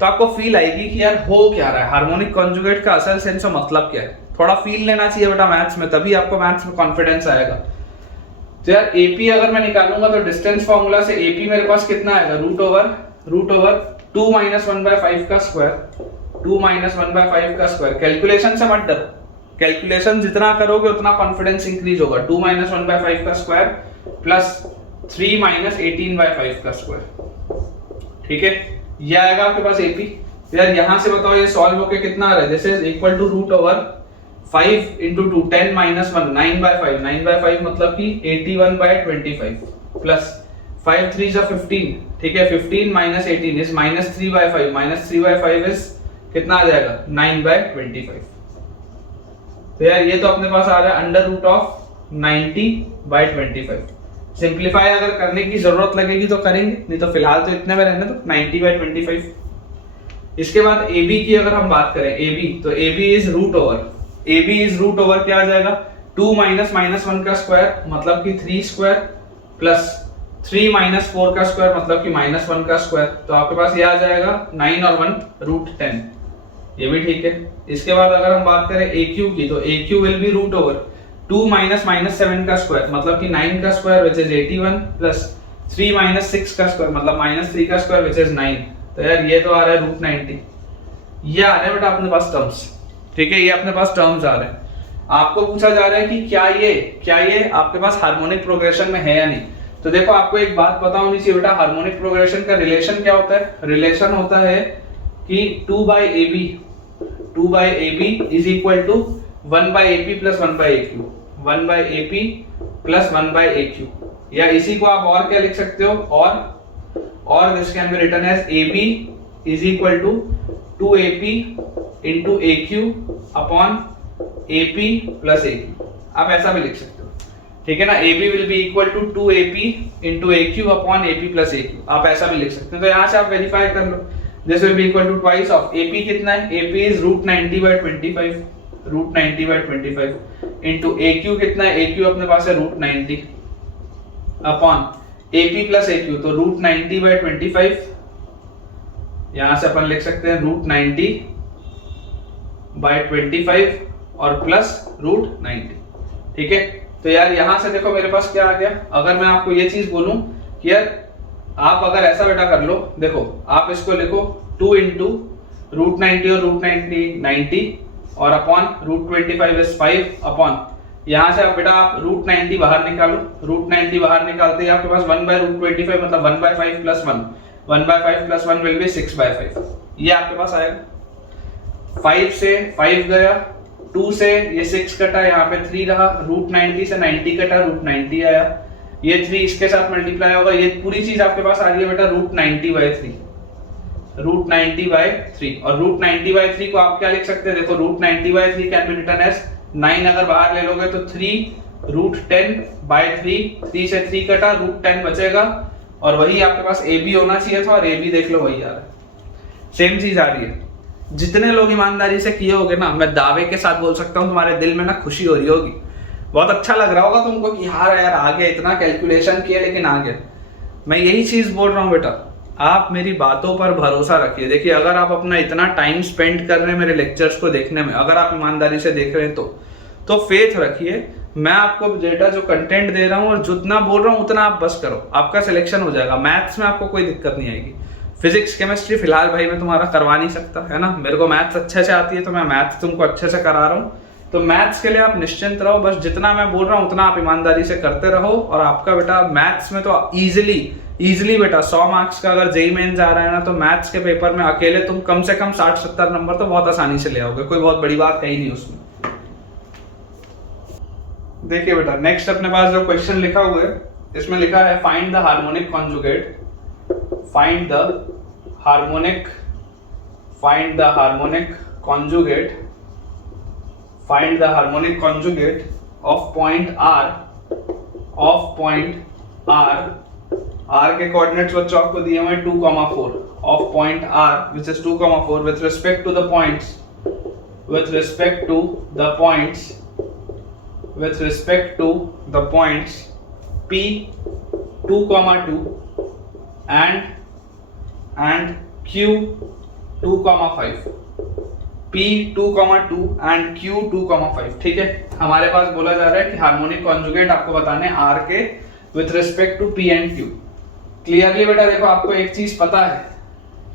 तो आपको फील आएगी कि यार हो क्या रहा है, हार्मोनिक कॉन्जुगेट का असल सेंस और मतलब क्या है। थोड़ा फील लेना चाहिए बेटा मैथ्स में, तभी आपको मैथ्स में कॉन्फिडेंस आएगा। तो यार AP अगर मैं निकालूंगा तो डिस्टेंस फॉर्मूला से AP मेरे पास कितना आएगा, रूट ओवर 2 - 1/5 का स्क्वायर, 2 - 1/5 का स्क्वायर। कैलकुलेशन से मत डरो, कैलकुलेशन जितना करोगे उतना कॉन्फिडेंस इंक्रीज होगा। 2 - 1/5 का स्क्वायर प्लस 3 - 18/5 का स्क्वायर। ठीक है, ये आएगा आपके पास AP। यार यहाँ से बताओ ये सॉल्व होके कितना आ रहा है, this is equal to root over 5 into 2, 10 - 1, 9/5, 9/5 मतलब कि 81/25 प्लस 5 3 is 15। ठीक है, 15 - 18 is -3/5, -3/5 is कितना आ जाएगा 9/25। तो यार ये तो अपने पास आ रहा है अंडर रूट ऑफ 90/25। सिंप्लीफाई अगर करने की जरूरत लगेगी तो करेंगे, नहीं तो फिलहाल तो इतने में रहने दो 90/25। इसके बाद AB की अगर हम बात करें AB, तो AB इज रूट ओवर क्या आ जाएगा 2 माइनस -1 का स्क्वायर मतलब कि 3 स्क्वायर प्लस 3 माइनस 4 का स्क्वायर मतलब कि -1 का स्क्वायर। तो आपके पास ये आ जाएगा 9 और 1 √10, ये भी ठीक है। इसके बाद अगर हम बात करें AQ की, तो AQ will be root over 2 minus -7 का स्क्वायर मतलब कि 9 का square which is 81 plus 3 minus 6 का स्क्वायर मतलब -3 का स्क्वायर विच इज 9। तो यार ये तो आ रहा है √90। ये आ रहा है बेटा अपने पास टर्म्स, ठीक है, ये अपने पास टर्म्स आ रहे हैं। आपको पूछा जा रहा है कि क्या ये आपके पास हार्मोनिक प्रोग्रेशन में है या नहीं। तो देखो आपको एक बात पता होनी चाहिए बेटा, हार्मोनिक प्रोग्रेशन का रिलेशन क्या होता है। रिलेशन होता है कि 2/AB is equal to 1/AP plus 1/AQ, 1/AP plus 1/AQ, या इसी को आप और क्या लिख सकते हो, और this can be written as AB is equal to 2AP into AQ upon AP plus AQ, आप ऐसा भी लिख सकते हो, ठीक है ना। AB will be equal to 2AP into AQ upon AP plus AQ, आप ऐसा भी लिख सकते हो। तो यहाँ से आप वेरीफाई कर लो, this will be equal to twice of AP कितना है, AP इज √90/25, √90/25 इंटू AQ कितना है, AQ अपने पास है √90 अपॉन AP प्लस AQ, तो √90/25, यहां से अपन लिख सकते हैं √90/25 और प्लस √90, ठीक है। तो यार यहां से देखो मेरे पास क्या आ गया। अगर मैं आपको ये चीज बोलूं कि यार आप अगर ऐसा बेटा कर लो, देखो आप इसको लिखो 2 इंटू √90 और √90 और अपॉन √25 इज 5 अपॉन, यहां से आप बेटा आप √90 बाहर निकालो, √90 बाहर निकालते ही आपके पास 1/√25 मतलब 1/5 प्लस 1, 1/5 प्लस 1 विल बी 6/5, ये आपके पास आएगा। 5 से 5 गया, 2 से ये 6 कटा, यहाँ पे 3 रहा, √90 से 90 कटा, √90 आया, ये 3 इसके साथ मल्टीप्लाई होगा, ये पूरी चीज आपके पास आ रही है बेटा √90/3, √90/3। और √90/3 को आप क्या लिख सकते हैं, देखो √90/3 कैन बी रिटन एज 9 अगर बाहर ले लोगे तो 3 √10/3, 3 से 3 कटा, √10 बचेगा, और वही आपके पास AB होना चाहिए था और AB देख लो वही आ रहा है, सेम चीज आ रही है। जितने लोग ईमानदारी से किए होगे ना, मैं दावे के साथ बोल सकता हूँ तुम्हारे दिल में ना खुशी हो रही होगी, बहुत अच्छा लग रहा होगा तुमको कि हाँ यार आ गया, इतना कैलकुलेशन किया लेकिन आ गया। मैं यही चीज बोल रहा हूँ बेटा, आप मेरी बातों पर भरोसा रखिए। देखिए अगर आप अपना इतना टाइम स्पेंड कर रहे हैं मेरे लेक्चर्स को देखने में, अगर आप ईमानदारी से देख रहे हैं तो फेथ रखिए, मैं आपको डेटा जो कंटेंट दे रहा हूँ और जितना बोल रहा हूँ उतना आप बस करो, आपका सिलेक्शन हो जाएगा। मैथ्स में आपको कोई दिक्कत नहीं आएगी, फिजिक्स केमिस्ट्री फिलहाल भाई मैं तुम्हारा करवा नहीं सकता, है ना, मेरे को मैथ्स अच्छे से आती है तो मैं मैथ्स तुमको अच्छे से करा रहा हूँ। तो मैथ्स के लिए आप निश्चिंत रहो, बस जितना मैं बोल रहा हूँ उतना आप ईमानदारी से करते रहो, और आपका बेटा मैथ्स में तो इजीली बेटा 100 मार्क्स का अगर जेईई मेंस आ रहा है ना, तो मैथ्स के पेपर में अकेले तुम कम से कम 60-70 नंबर तो बहुत आसानी से ले आओगे, कोई बहुत बड़ी बात है ही नहीं उसमें। देखिए बेटा नेक्स्ट अपने पास जो क्वेश्चन लिखा हुआ है, इसमें लिखा है find the harmonic conjugate, find the harmonic conjugate of point R के कोऑर्डिनेट्स बच्चों आपको दिए हुए 2,4 of point R which is 2,4 with respect to the points P 2,2 and Q 2,5, P 2,2 and Q 2,5, ठीक है। हमारे पास बोला जा रहा है कि हार्मोनिक कॉन्जुगेट आपको बताने R के with respect to P and Q। Clearly बेटा देखो आपको एक चीज पता है,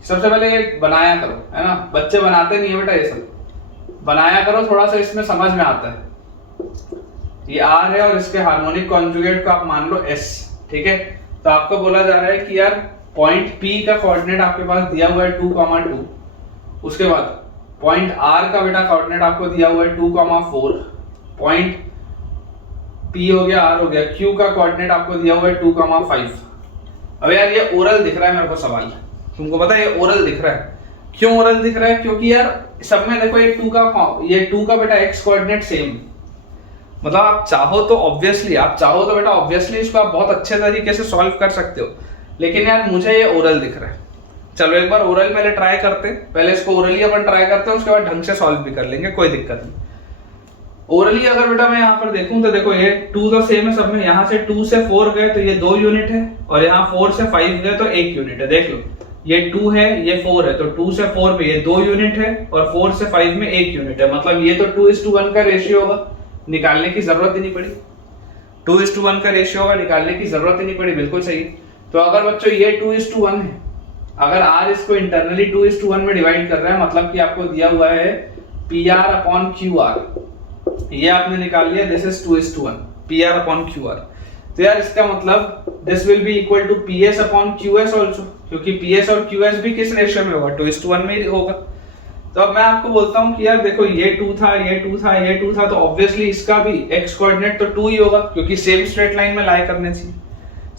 सबसे पहले ये बनाया करो, है ना, बच्चे बनाते नहीं है बेटा, ये सब बनाया करो, थोड़ा सा इसमें समझ में आता है। ये R है और इसके हार्मोनिक कॉन्जुगेट को आप मान लो S, ठीक है। तो आपको बोला जा रहा है कि यार पॉइंट P का कोऑर्डिनेट आपके पास दिया हुआ है 2,2, उसके बाद पॉइंट R का बेटा कोऑर्डिनेट आपको दिया हुआ है 2,4, पॉइंट P हो गया, R हो गया, Q का कोऑर्डिनेट आपको दिया हुआ है 2,5। अब यार ये ओरल दिख रहा है मेरे को सवाल, तुमको पता है ये ओरल दिख रहा है, क्यों ओरल दिख रहा है? क्योंकि यार सब में देखो ये 2 का बेटा एक्स कोऑर्डिनेट सेम, मतलब आप चाहो तो बेटा ऑब्वियसली इसको आप बहुत अच्छे तरीके से सॉल्व कर सकते हो, लेकिन यार मुझे ये ओरल दिख रहा है। चलो एक बार ओरल पहले ट्राई करते हैं, पहले इसको ओरली अपन ट्राई करते हैं, उसके बाद ढंग से सॉल्व भी कर लेंगे, कोई दिक्कत नहीं। ओरली अगर बेटा मैं यहाँ पर देखूं तो देखो ये 2 तो सेम है सब में, यहाँ से 2 से 4 गए तो ये 2 यूनिट है, और यहाँ 4 से 5 गए तो 1 यूनिट है। देख लो ये 2 है ये 4 है, तो 2 से 4 पे ये 2 यूनिट है और 4 से 5 में 1 यूनिट है, मतलब ये तो 2:1 का रेशियो होगा, निकालने की जरूरत ही नहीं पड़ी। 2:1 का रेशियो होगा, निकालने की जरूरत ही नहीं पड़ी, बिल्कुल सही। तो अगर बच्चों ये 2:1 है, अगर R इसको इंटरनली 2:1 में डिवाइड कर रहा है, मतलब कि आपको दिया हुआ है PR/QR, ये आपने निकाल लिया, दिस इज 2:1 PR/QR। तो यार इसका मतलब this will be equal to PS/QS also, क्योंकि PS और QS भी किस रेशियो में होगा? 2:1 में ही होगा। तो अब मैं आपको बोलता हूं कि यार देखो ये 2 था ये 2 था ये 2 था, तो ऑब्वियसली इसका भी x कोऑर्डिनेट तो 2 ही होगा, क्योंकि सेम स्ट्रेट लाइन में लाई करने चाहिए,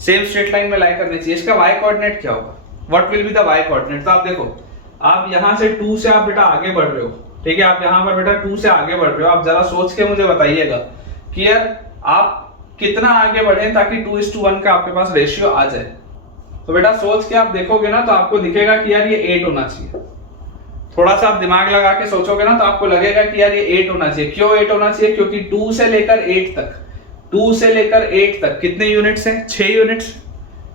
सेम स्ट्रेट लाइन में लाई करने चाहिए। इसका y कोऑर्डिनेट क्या होगा? What will be the y coordinate? तो आप देखो, आप यहां से 2 से आप बेटा आगे बढ़ रहे हो, ठीक है, आप यहाँ पर बेटा 2 से आगे बढ़ रहे हो, आप जरा सोच के मुझे बताइएगा कि यार आप कितना आगे बढ़े ताकि 2:1 का आपके पास रेशियो आ जाए। तो बेटा सोच के आप देखोगे ना तो आपको दिखेगा कि यार ये 8 होना चाहिए। थोड़ा सा आप दिमाग लगा के सोचोगे ना तो आपको लगेगा कि यार ये 8 होना चाहिए। क्यों 8 होना चाहिए? क्योंकि 2 से लेकर 8 तक, 2 से लेकर 8 तक कितने यूनिट्स हैं? 6 यूनिट्स।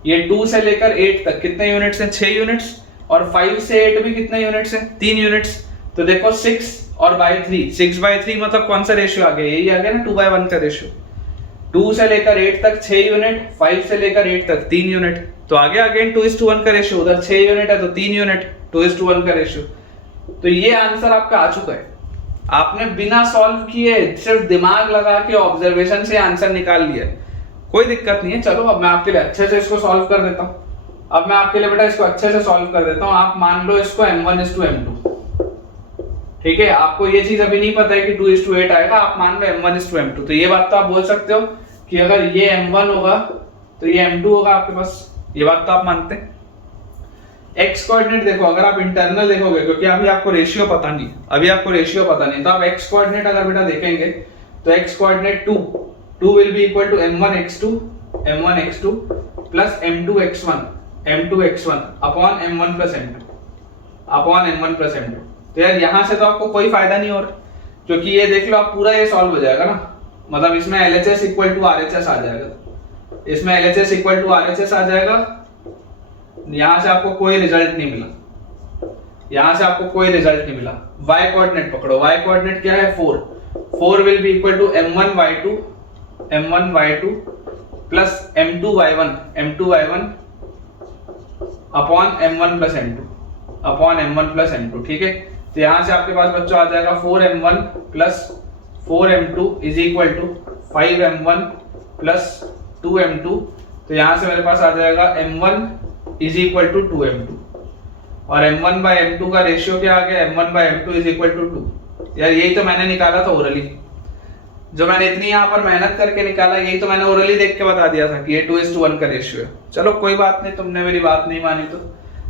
ये 2 से लेकर 8 तक कितने यूनिट्स हैं? 6 यूनिट्स। और 5 से 8 भी कितने यूनिट्स हैं? 3 यूनिट्स। तो देखो 6 और बाय 3, 6/3 मतलब कौन सा रेशियो आ गया? यही आ गया ना 2/1 का रेशियो। 2 से लेकर 8 तक 6 यूनिट, 5 से लेकर 8 तक 3 यूनिट, तो आगे अगेन 2:1 का रेशियो, उधर 6 यूनिट है तो 3 यूनिट, 2:1 का रेशियो। तो ये आंसर आपका आ चुका है, आपने बिना सॉल्व किए सिर्फ दिमाग लगा के ऑब्जर्वेशन से आंसर निकाल लिया। कोई दिक्कत नहीं है, चलो अब मैं आपके लिए अच्छे से इसको सॉल्व कर देता हूं। अब मैं आपके लिए बेटा इसको अच्छे से सॉल्व कर देता हूं। आप मान लो इसको M1:M2, ठीक है, आपको ये चीज अभी नहीं पता है कि 2:8 आएगा, आप मान लो M1:M2। तो ये बात तो आप बोल सकते हो कि अगर ये M1 होगा तो ये M2 होगा आपके पास, ये बात तो आप मानते हैं। एक्स कोऑर्डिनेट देखो, अगर आप इंटरनल देखोगे, क्योंकि अभी आपको रेशियो पता नहीं, तो आप एक्स कोऑर्डिनेट अगर बेटा देखेंगे तो x coordinate 2 will be equal to M1x2 plus M2x1 upon M1 plus M2। तो यार यहां से तो आपको कोई फायदा नहीं हो रहा, क्योंकि ये देख लो आप पूरा ये सॉल्व हो जाएगा ना, मतलब इसमें LHS इक्वल टू RHS आ जाएगा, इसमें LHS इक्वल टू RHS आ जाएगा। यहां से आपको कोई रिजल्ट नहीं मिला, y कोऑर्डिनेट पकड़ो, y कोऑर्डिनेट क्या है? 4 will be equal to M1y2 plus M2y1 upon M1 plus M2, ठीक है। तो यहां से आपके पास बच्चों आ जाएगा 4M1 plus 4M2 is equal to 5M1 plus 2M2। तो यहां से मेरे पास आ जाएगा M1 is equal to 2M2, और M1/M2 का रेशियो क्या आ गया? M1/M2 is equal to 2। यार यही तो मैंने निकाला था ओरली, जो मैंने इतनी यहाँ पर मेहनत करके निकाला, यही तो मैंने ओरली देख के बता दिया था कि ये 2:1 का रेशियो है। चलो कोई बात नहीं, तुमने मेरी बात नहीं मानी। तो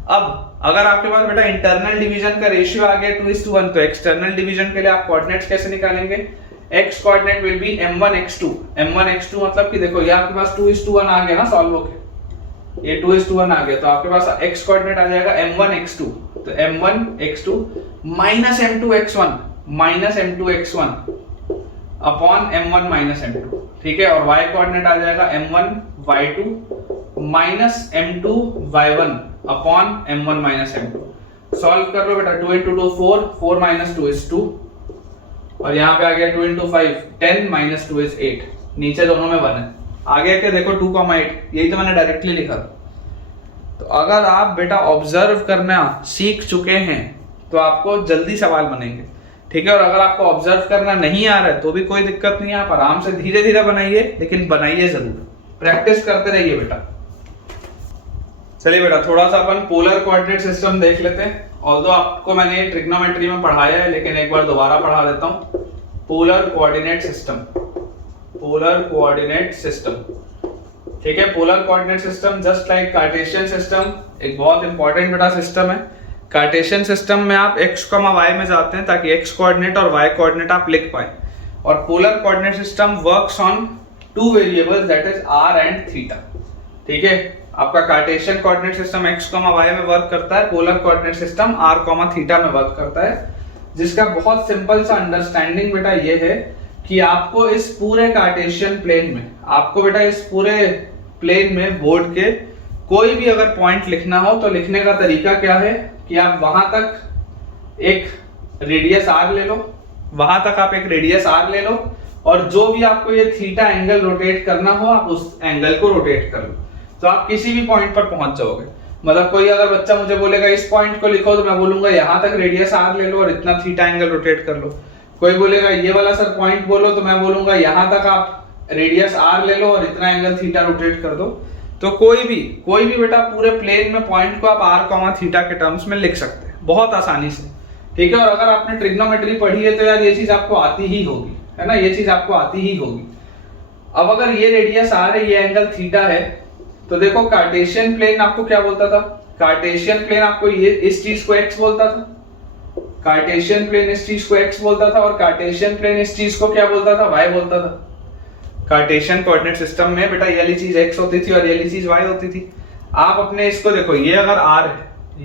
अब अगर आपके पास बेटा इंटरनल डिवीजन का रेशियो आ गया 2:1, तो एक्सटर्नल डिवीजन के लिए आप कोऑर्डिनेट्स कैसे निकालेंगे? x coordinate will be M1x2 मतलब कि देखो ये आपके पास 2:1 आ गया ना सॉल्व होके, ये 2:1 आ गया, तो आपके पास x कोऑर्डिनेट आ जाएगा M1x2, तो M1x2 minus M2x1 upon M1 minus M2, ठीक है। और y कोऑर्डिनेट आ जाएगा M1y2 minus M2y1 upon M1 minus M2। Solve कर लो बेटा, 2 into 2 4 minus 2 is 2, और यहाँ पे आ गया 2 into 5 10 minus 2 is 8, नीचे दोनों में 1 है, आगे के देखो 2,8, यही तो मैंने डायरेक्टली लिखा। तो अगर आप बेटा ऑब्जर्व करना सीख चुके हैं तो आपको जल्दी सवाल बनेंगे, ठीक है। और अगर आपको ऑब्जर्व करना नहीं आ रहा है तो भी कोई दिक्कत नहीं है, आप आराम से धीरे धीरे बनाइए, लेकिन बनाइए जरूर, प्रैक्टिस करते रहिए बेटा। चलिए बेटा थोड़ा सा अपन पोलर कोऑर्डिनेट सिस्टम देख लेते हैं। ऑल्दो आपको मैंने ट्रिग्नोमेट्री में पढ़ाया है, लेकिन एक बार दोबारा पढ़ा देता हूं। पोलर कोऑर्डिनेट सिस्टम, ठीक है। Polar coordinate system just like Cartesian system एक बहुत इंपॉर्टेंट बेटा सिस्टम है। कार्टेशियन सिस्टम में आप x, y में जाते हैं ताकि x कोऑर्डिनेट और y कोऑर्डिनेट आप लिख पाए, और polar coordinate system works on two variables that is r and theta. ठीक है, आपका Cartesian coordinate system x, y में वर्क करता है, polar coordinate system r, theta में वर्क करता है, जिसका बहुत सिंपल सा अंडरस्टैंडिंग बेटा ये है कि आपको इस पूरे कार्टेशियन प्लेन में, आपको बेटा इस पूरे प्लेन में बोर्ड के कोई भी अगर पॉइंट लिखना हो तो लिखने का तरीका क्या है कि आप वहां तक एक रेडियस r ले लो, वहां तक आप एक रेडियस r ले लो, और जो भी आपको ये थीटा एंगल रोटेट करना हो आप उस एंगल को रोटेट कर लो, तो आप किसी भी पॉइंट पर पहुंच जाओगे। मतलब कोई अगर बच्चा मुझे बोलेगा इस पॉइंट को लिखो, तो मैं बोलूंगा यहाँ तक रेडियस r ले लो और इतना थीटा एंगल रोटेट कर लो। कोई बोलेगा ये वाला सर पॉइंट बोलो, तो मैं बोलूंगा यहाँ तक आप रेडियस r ले लो और इतना एंगल थीटा रोटेट कर दो। तो कोई भी बेटा पूरे प्लेन में पॉइंट को आप r, थीटा के टर्म्स में लिख सकते हैं बहुत आसानी से। ठीक है, और अगर आपने ट्रिग्नोमेट्री पढ़ी है तो यार ये चीज आपको आती ही होगी, है ना, ये चीज आपको आती ही होगी। अब अगर ये रेडियस r है, ये एंगल थीटा है, तो देखो कार्टेशियन प्लेन आपको क्या बोलता था, कार्टेशियन प्लेन आपको ये इस चीज को x बोलता था, कार्टेशियन प्लेन इस चीज को x बोलता था, और कार्टेशियन प्लेन इस चीज को क्या बोलता था, y बोलता था। कार्टेशियन कोऑर्डिनेट सिस्टम में बेटा ये वाली चीज x होती थी और ये वाली चीज y होती थी। आप अपने इसको देखो, ये अगर r है,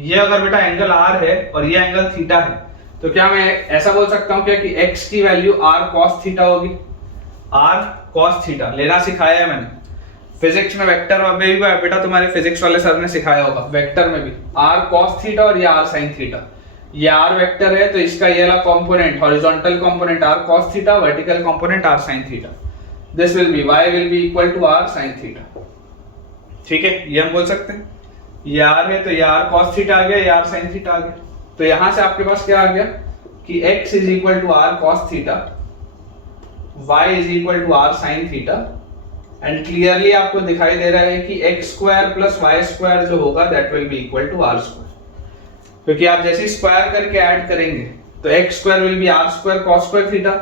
ये अगर बेटा एंगल r है और ये एंगल थीटा है, तो क्या मैं ऐसा बोल सकता हूँ क्या कि x की वैल्यू r cos थीटा होगी, r cos थीटा लेना सिखाया है मैंने फिजिक्स में, वेक्टर में भी बेटा तुम्हारे फिजिक्स वाले सर ने सिखाया होगा, वेक्टर में भी r cos थीटा और ये r sin थीटा। ये r वेक्टर है तो इसका ये वाला component, horizontal component r cos theta, vertical component r sin theta. This will be y will be equal to r sin theta. ठीक है, ये हम बोल सकते हैं, ये r है तो ये r cos थीटा आ गया, ये r sin थीटा आ गया। तो यहां से आपके पास क्या आ गया कि x is equal to r cos theta, y is equal to r sin theta, and clearly आपको दिखाई दे रहा है कि x square plus y square जो होगा that will be equal to r square, क्योंकि आप जैसे स्क्वायर करके ऐड करेंगे तो x square will be r square cos square theta,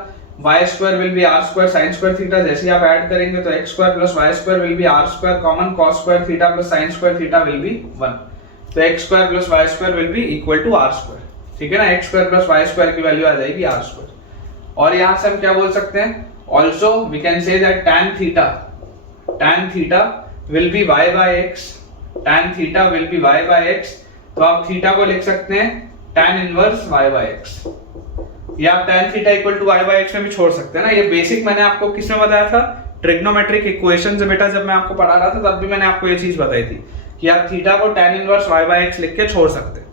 y square will be r square sin square theta. जैसे ही आप ऐड करेंगे तो x square plus y square will be r square common cos square theta plus sin square theta will be 1, तो x square plus y square will be equal to r square. ठीक है ना, x square plus y square की value आ जाएगी r square. और यहां से हम क्या बोल सकते हैं, also we can say that tan theta will be y by x, tan theta will be y by x, तो आप थीटा को लिख सकते हैं tan inverse y by x, या आप tan theta equal to y by x में भी छोड़ सकते हैं ना। ये बेसिक मैंने आपको किस में बताया था, ट्रिग्नोमेट्रिक इक्वेशन से बेटा, जब मैं आपको पढ़ा रहा था तब भी मैंने आपको ये चीज बताई थी कि आप थीटा को tan inverse y by x लिख के छोड़ सकते हैं।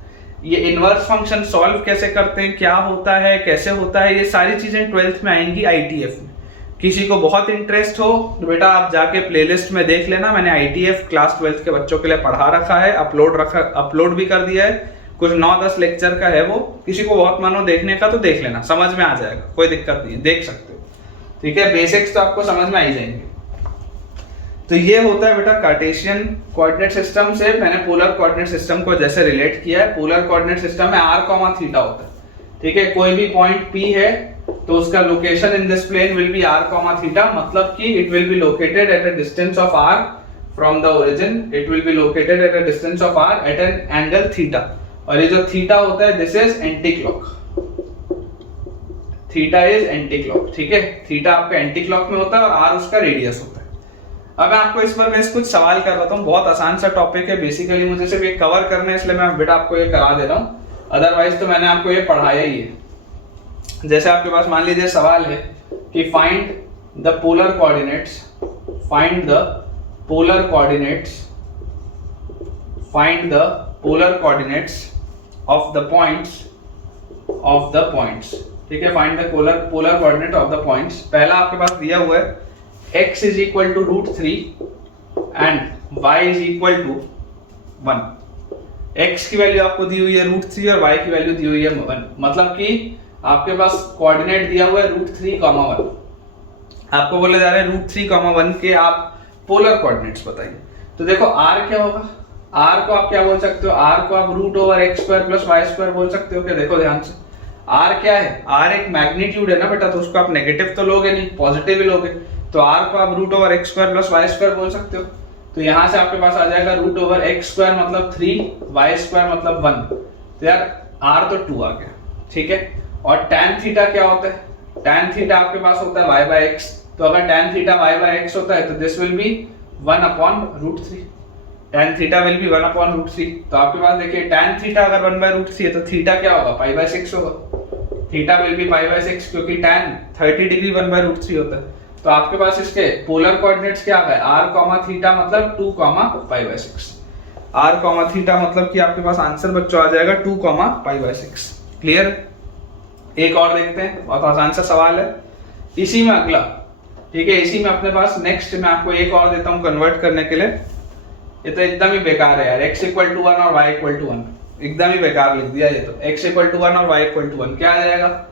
ये इनवर्स फंक्शन सॉल्व कैसे करते हैं, क्या होता है, कैसे होता है, ये सारी चीजें 12th में आएंगी ITF में। किसी को बहुत इंटरेस्ट हो तो बेटा आप जाके प्लेलिस्ट में देख लेना, मैंने ITF क्लास 12th के बच्चों के लिए पढ़ा रखा है, अपलोड भी कर दिया है, कुछ 9-10 लेक्चर का है वो। किसी को बहुत मन हो देखने का तो देख लेना, समझ में आ जाएगा, कोई दिक्कत नहीं है, देख सकते हो। ठीक है, बेसिक्स तो आपको समझ में आ ही जाएंगे। तो ये होता है बेटा कार्टेशियन कोऑर्डिनेट सिस्टम से मैंने पोलर कोऑर्डिनेट सिस्टम को जैसे रिलेट किया है। पोलर कोऑर्डिनेट सिस्टम में r, थीटा होता है। ठीक है, कोई भी पॉइंट P है तो उसका location in this plane will be r, theta, मतलब कि it will be located at a distance of r from the origin, it will be located at a distance of r at an angle theta. और ये जो theta होता है this is anti clock, theta is anti clock. ठीक है, theta आपका anti clock में होता है और r उसका रेडियस होता है। अब मैं आपको इस पर मैं कुछ सवाल कर रहा हूँ, बहुत आसान सा टॉपिक है, बेसिकली मुझे सिर्फ ये कवर करना है इसलिए मैं बेटा आपको ये करा दे रहा हूँ, अदरवाइज तो मैंने आपको ये पढ़ाया ही है। जैसे आपके पास मान लीजिए सवाल है कि find the polar coordinates, find the polar coordinates, find the polar coordinates of the points, ठीक है, find the polar coordinate of the points. पहला आपके पास दिया हुआ है x is equal to √3 and y is equal to 1। x की value आपको दी हुई है √3 और y की वैल्यू दी हुई है 1, मतलब कि आपके पास कोऑर्डिनेट दिया हुआ है √3, 1। आपको बोले जा रहे हैं √3, 1 के आप पोलर कोऑर्डिनेट्स बताइए। तो देखो r क्या होगा, r को आप क्या बोल सकते हो, r को आप √x² + y² बोल सकते हो क्या। देखो ध्यान से, r क्या है, r एक मैग्नीट्यूड है ना बेटा, तो उसको आप नेगेटिव तो लोगे नहीं, पॉजिटिव ही लोगे, तो r को आप √x² + y² बोल सकते हो। तो यहां से आपके पास आ जाएगा √x² मतलब 3, y² मतलब 1, तो यार r तो 2 आ गया, ठीक है। और tan थीटा क्या होता है? tan थीटा आपके पास होता है y बाय x, तो अगर tan theta y by x होता है तो this will be 1/√3, tan theta will be 1/√3। तो आपके पास देखिए tan थीटा अगर 1/√3 है तो थीटा क्या होगा? π/6 होगा। थीटा विल बी π/6 क्योंकि tan 30 डिग्री 1/√3 होता है। तो आपके पास इसके पोलर कोऑर्डिनेट्स क्या आ गए? r, थीटा मतलब 2, π/6। r, थीटा मतलब कि आपके पास आंसर बच्चों आ जाएगा 2, π/6। क्लियर? एक और देखते हैं, बहुत आसान सा सवाल है इसी में अगला, ठीक है। इसी में अपने पास नेक्स्ट मैं आपको एक और देता हूं कन्वर्ट करने के लिए। ये तो एकदम ही बेकार है यार, x = 1 और y = 1, एकदम ही बेकार लिख दिया ये तो। x = 1 और y = 1 क्या आ जाएगा?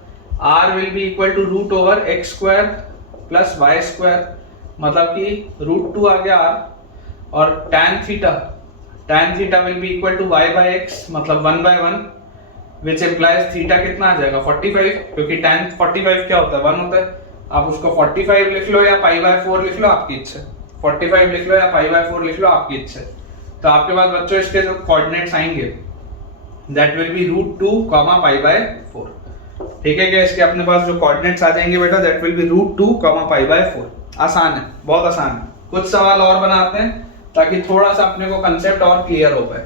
r will be equal to √x² plus y², मतलब कि √2 आ गया r। और tan theta will be equal to y/x मतलब 1/1, विच इम्प्लाइज थीटा कितना आ जाएगा? 45, क्योंकि tan 45 क्या होता है? 1 होता है। आप उसको 45 लिख लो या π/4 लिख लो, आपकी इच्छा। 45 लिख लो या π/4 लिख लो, आपकी इच्छा। तो आपके पास बच्चों इसके जो कोऑर्डिनेट्स आएंगे दैट विल बी √2, π/4, ठीक है। क्या इसके अपने पास जो कोऑर्डिनेट्स आ जाएंगे बेटा दैट विल बी √2, π/4। आसान है, बहुत आसान है। कुछ सवाल और बनाते हैं ताकि थोड़ा सा अपने को कंसेप्ट और क्लियर हो पाए।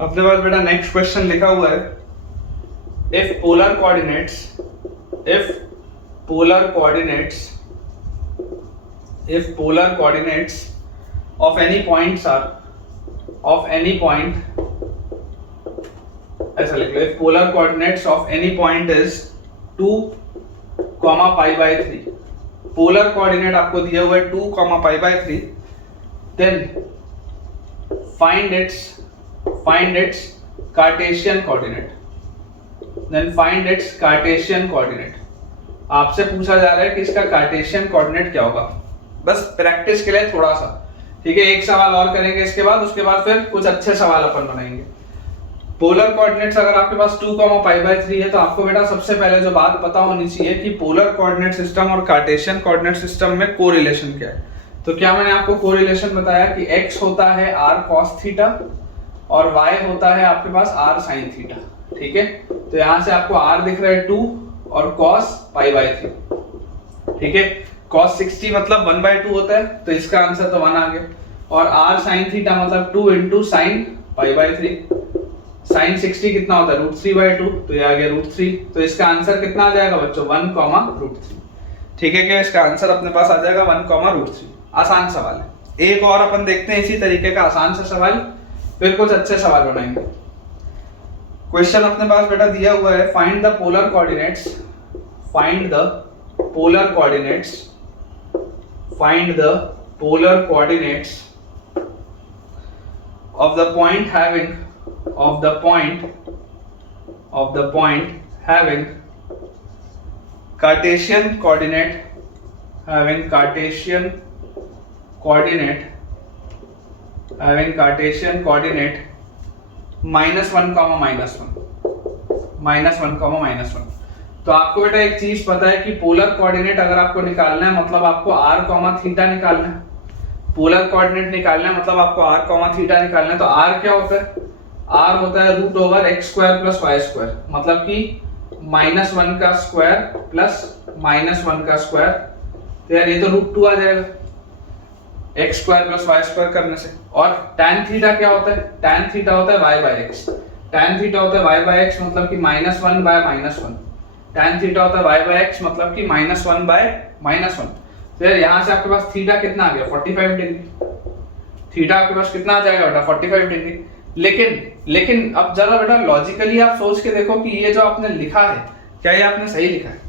अपने पास बेटा नेक्स्ट क्वेश्चन लिखा हुआ है, if polar coordinates of any points are ऐसा लिख लो, if polar coordinates of any point is 2, π/3, polar coordinate आपको दिया हुआ है 2, π/3, then find its Cartesian coordinate। आपसे पूछा जा रहा है कि इसका कार्टेशियन कोऑर्डिनेट क्या होगा। बस प्रैक्टिस के लिए थोड़ा सा, ठीक है। एक सवाल और करेंगे इसके बाद, उसके बाद फिर कुछ अच्छे सवाल अपन बनाएंगे। पोलर कोऑर्डिनेट्स अगर आपके पास 2, π/3 है तो आपको बेटा सबसे पहले जो बात पता होनी चाहिए कि पोलर कोऑर्डिनेट सिस्टम और कार्टेशियन कोऑर्डिनेट सिस्टम में कोरिलेशन क्या है। तो क्या मैंने आपको कोरिलेशन बताया कि x होता है r cos थीटा और y होता है आपके पास r sin थीटा, ठीक है। तो यहां से आपको r दिख रहा है 2 और cos π/3, ठीक है। cos 60 मतलब 1/2 होता है, तो इसका आंसर तो 1 आ गया। और r sin थीटा मतलब 2 × sin π/3, sin 60 कितना होता है? √3/2, तो ये आ गया √3। तो इसका आंसर कितना आ जाएगा बच्चों? 1, √3, ठीक है। क्या इसका आंसर अपने पास आ जाएगा 1, √3। आसान सवाल है। एक और अपन देखते हैं इसी तरीके का आसान सा सवाल, फिर कुछ अच्छे सवाल बनाएंगे। क्वेश्चन अपने पास बेटा दिया हुआ है, find the polar coordinates of the point having Cartesian coordinate -1, -1। तो आपको बेटा एक चीज पता है कि पोलर कोऑर्डिनेट अगर आपको निकालना है मतलब आपको r, थीटा निकालना है। पोलर कोऑर्डिनेट निकालना है मतलब आपको r, थीटा निकालना है। तो r क्या होता है? r होता है √x² + y², मतलब कि -1 का स्क्वायर प्लस -1 का स्क्वायर। तो यार ये तो √2 आ जाएगा x² + y² करने से। और tan थीटा क्या होता है? tan थीटा होता है y/x। tan थीटा होता है y/x मतलब कि -1/-1। tan थीटा होता है y/x मतलब कि -1/-1। तो यार यहाँ से आपके पास थीटा कितना आ गया? 45 डिग्री। थीटा आपके पास कितना आ जाएगा बेटा? 45 डिग्री। लेकिन अब जरा बेटा लॉजिकली आप सोच के देखो कि ये जो आपने लिखा है क्या ये आपने सही लिखा है?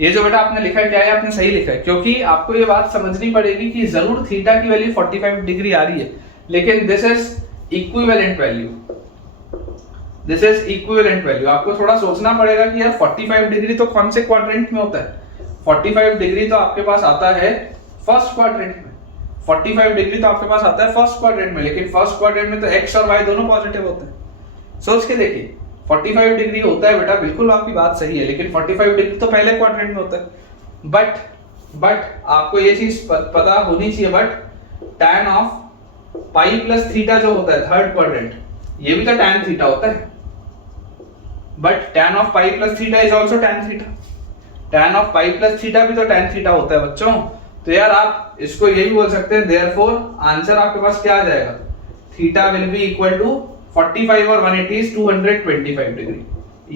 ये जो बेटा आपने लिखा है क्या ये आपने सही लिखा है? क्योंकि आपको ये बात समझनी पड़ेगी कि जरूर थीटा की वैल्यू 45 डिग्री आ रही है, लेकिन दिस इज इक्विवेलेंट वैल्यू। आपको थोड़ा सोचना पड़ेगा कि यार 45 डिग्री तो कौन से क्वाड्रेंट में होता है? 45 डिग्री तो आपके पास आता है फर्स्ट क्वाड्रेंट में। 45 डिग्री तो आपके पास आता है फर्स्ट क्वाड्रेंट में, लेकिन फर्स्ट क्वाड्रेंट में तो x और y दोनों पॉजिटिव होते हैं। सोच के देखिए 45 डिग्री होता है बेटा, बिल्कुल आपकी बात सही है, लेकिन 45 डिग्री तो पहले क्वाड्रेंट में होता है। बट आपको ये चीज पता होनी चाहिए, but tan of pi plus theta जो होता है थर्ड क्वाड्रेंट, ये भी तो tan थीटा होता है। But tan of pi plus theta is also tan theta, tan of pi plus theta भी तो tan थीटा होता है बच्चों। तो यार आप इसको यही बोल सकते हैं, देयरफॉर आंसर आपके पास क्या आ जाएगा, theta will be equal to 45 और 180 इज 225 डिग्री,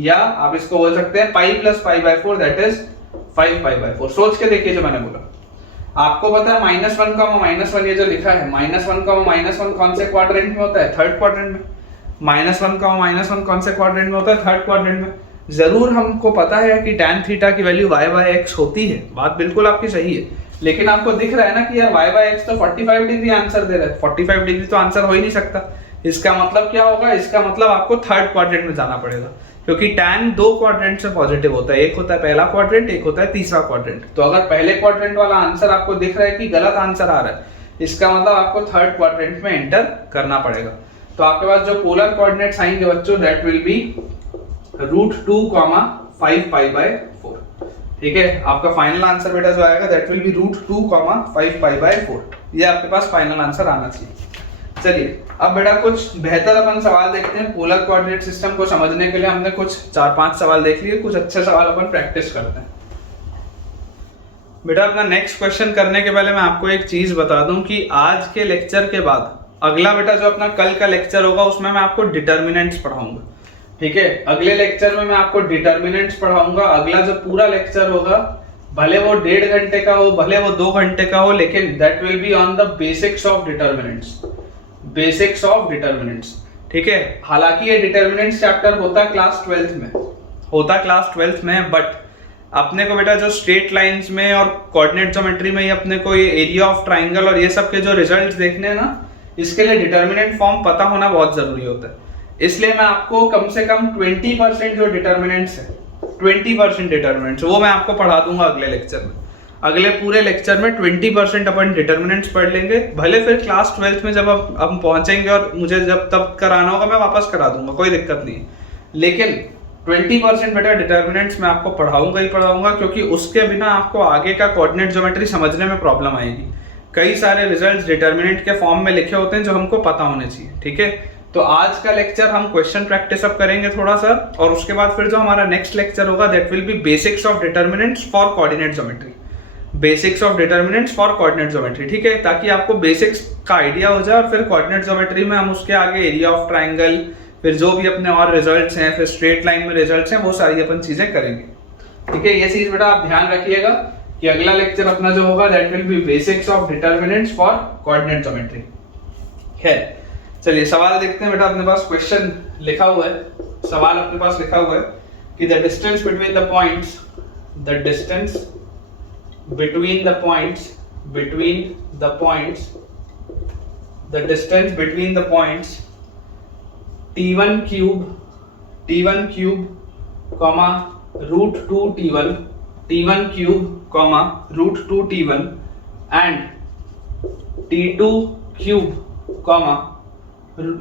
या आप इसको बोल सकते हैं pi plus pi by 4 that is 5 pi by 4। सोच के देखिए जो मैंने बोला, आपको पता है -1 ये जो लिखा है -1 कौन से क्वाड्रेंट में होता है, थर्ड क्वाड्रेंट में। -1 कौन से क्वाड्रेंट में होता है, थर्ड क्वाड्रेंट में। जरूर हमको पता है कि tan थीटा की वैल्यू y बाय x होती है, बात बिल्कुल आपकी सही है, लेकिन आपको दिख रहा है ना कि यार y बाय x तो 45 डिग्री आंसर दे रहा है, 45 डिग्री तो आंसर हो ही नहीं सकता। इसका मतलब क्या होगा, इसका मतलब आपको थर्ड क्वाड्रेंट में जाना पड़ेगा, क्योंकि tan दो क्वाड्रेंट से पॉजिटिव होता है, एक होता है पहला क्वाड्रेंट, एक होता है तीसरा क्वाड्रेंट। तो अगर पहले क्वाड्रेंट वाला आंसर आपको दिख रहा है कि गलत आंसर आ रहा है, इसका मतलब आपको थर्ड क्वाड्रेंट में एंटर करना पड़ेगा। तो आपके पास जो पोलर कोऑर्डिनेट्स आएंगे बच्चों, that will B √2, 5 pi by 4। ठीक है, आपका फाइनल आंसर बेटा जो आएगा that will B √2, 5 pi by 4। ये आपके पास फाइनल आंसर आना चाहिए। चलिए अब बेटा कुछ बेहतर अपन सवाल देखते हैं। पोलर कोऑर्डिनेट सिस्टम को समझने के लिए हमने कुछ 4-5 सवाल देख लिए, कुछ अच्छे सवाल अपन प्रैक्टिस करते हैं। बेटा अपना नेक्स्ट क्वेश्चन करने के पहले मैं आपको एक चीज बता दूं कि आज के लेक्चर के बाद अगला बेटा जो अपना कल का लेक्चर होगा उसमें मैं आपको डिटर्मिनेंट्स पढ़ाऊंगा। ठीक है, अगले लेक्चर में मैं आपको डिटर्मिनेंट्स पढ़ाऊंगा। अगला जो पूरा लेक्चर होगा, भले वो 1.5 घंटे का हो, भले वो 2 घंटे का हो, लेकिन that will be on the basics of determinants, basics of determinants. ठीक है, हालांकि ये डिटर्मिनेंट्स चैप्टर होता क्लास 12th में, बट अपने को बेटा जो स्ट्रेट लाइंस में और कोऑर्डिनेट ज्योमेट्री में अपने को ये एरिया ऑफ ट्राइंगल और ये सब के जो रिजल्ट्स देखने हैं ना, इसके लिए डिटर्मिनेंट फॉर्म पता होना बहुत जरूरी होता है। इसलिए मैं आपको कम से कम 20% जो डिटर्मिनेंट्स है, 20% डिटर्मिनेंट्स वो मैं आपको पढ़ा दूंगा अगले लेक्चर में। अगले पूरे लेक्चर में 20% अपन डिटर्मिनेंट्स पढ़ लेंगे। भले फिर क्लास 12th में जब हम पहुंचेंगे और मुझे जब तब कराना होगा मैं वापस करा दूंगा, कोई दिक्कत नहीं, लेकिन 20% बेटा डिटर्मिनेंट्स मैं आपको पढ़ाऊंगा ही पढ़ाऊंगा, क्योंकि उसके बिना आपको आगे का कोऑर्डिनेट ज्योमेट्री समझने में प्रॉब्लम आएगी। कई सारे रिजल्ट्स डिटर्मिनेंट के फॉर्म में लिखे होते हैं जो हमको पता होने चाहिए। ठीक है, तो आज का लेक्चर हम क्वेश्चन प्रैक्टिस अप करेंगे थोड़ा सा, और उसके बाद फिर जो हमारा नेक्स्ट लेक्चर होगा that will B basics of determinants for coordinate geometry, basics of determinants for coordinate geometry. ठीक है, ताकि आपको बेसिक्स का आइडिया हो जाए और फिर कोऑर्डिनेट ज्योमेट्री में हम उसके आगे एरिया ऑफ ट्राइंगल, फिर जो भी अपने और रिजल्ट्स हैं, फिर स्ट्रेट लाइन में रिजल्ट्स हैं, वो सारी अपन चीजें करेंगे। ठीक है, ये चीज बेटा आप ध्यान रखिएगा कि अगला लेक्चर अपना जो होगा that will B basics of determinants for coordinate geometry है। चलिए सवाल देखते हैं बेटा। अपने पास क्वेश्चन लिखा हुआ है, सवाल अपने पास लिखा हुआ है कि the distance between the points, the distance between the points, the distance between the points t1 cube, comma √2t1, t1 cube, comma √2t1 and t2 cube, comma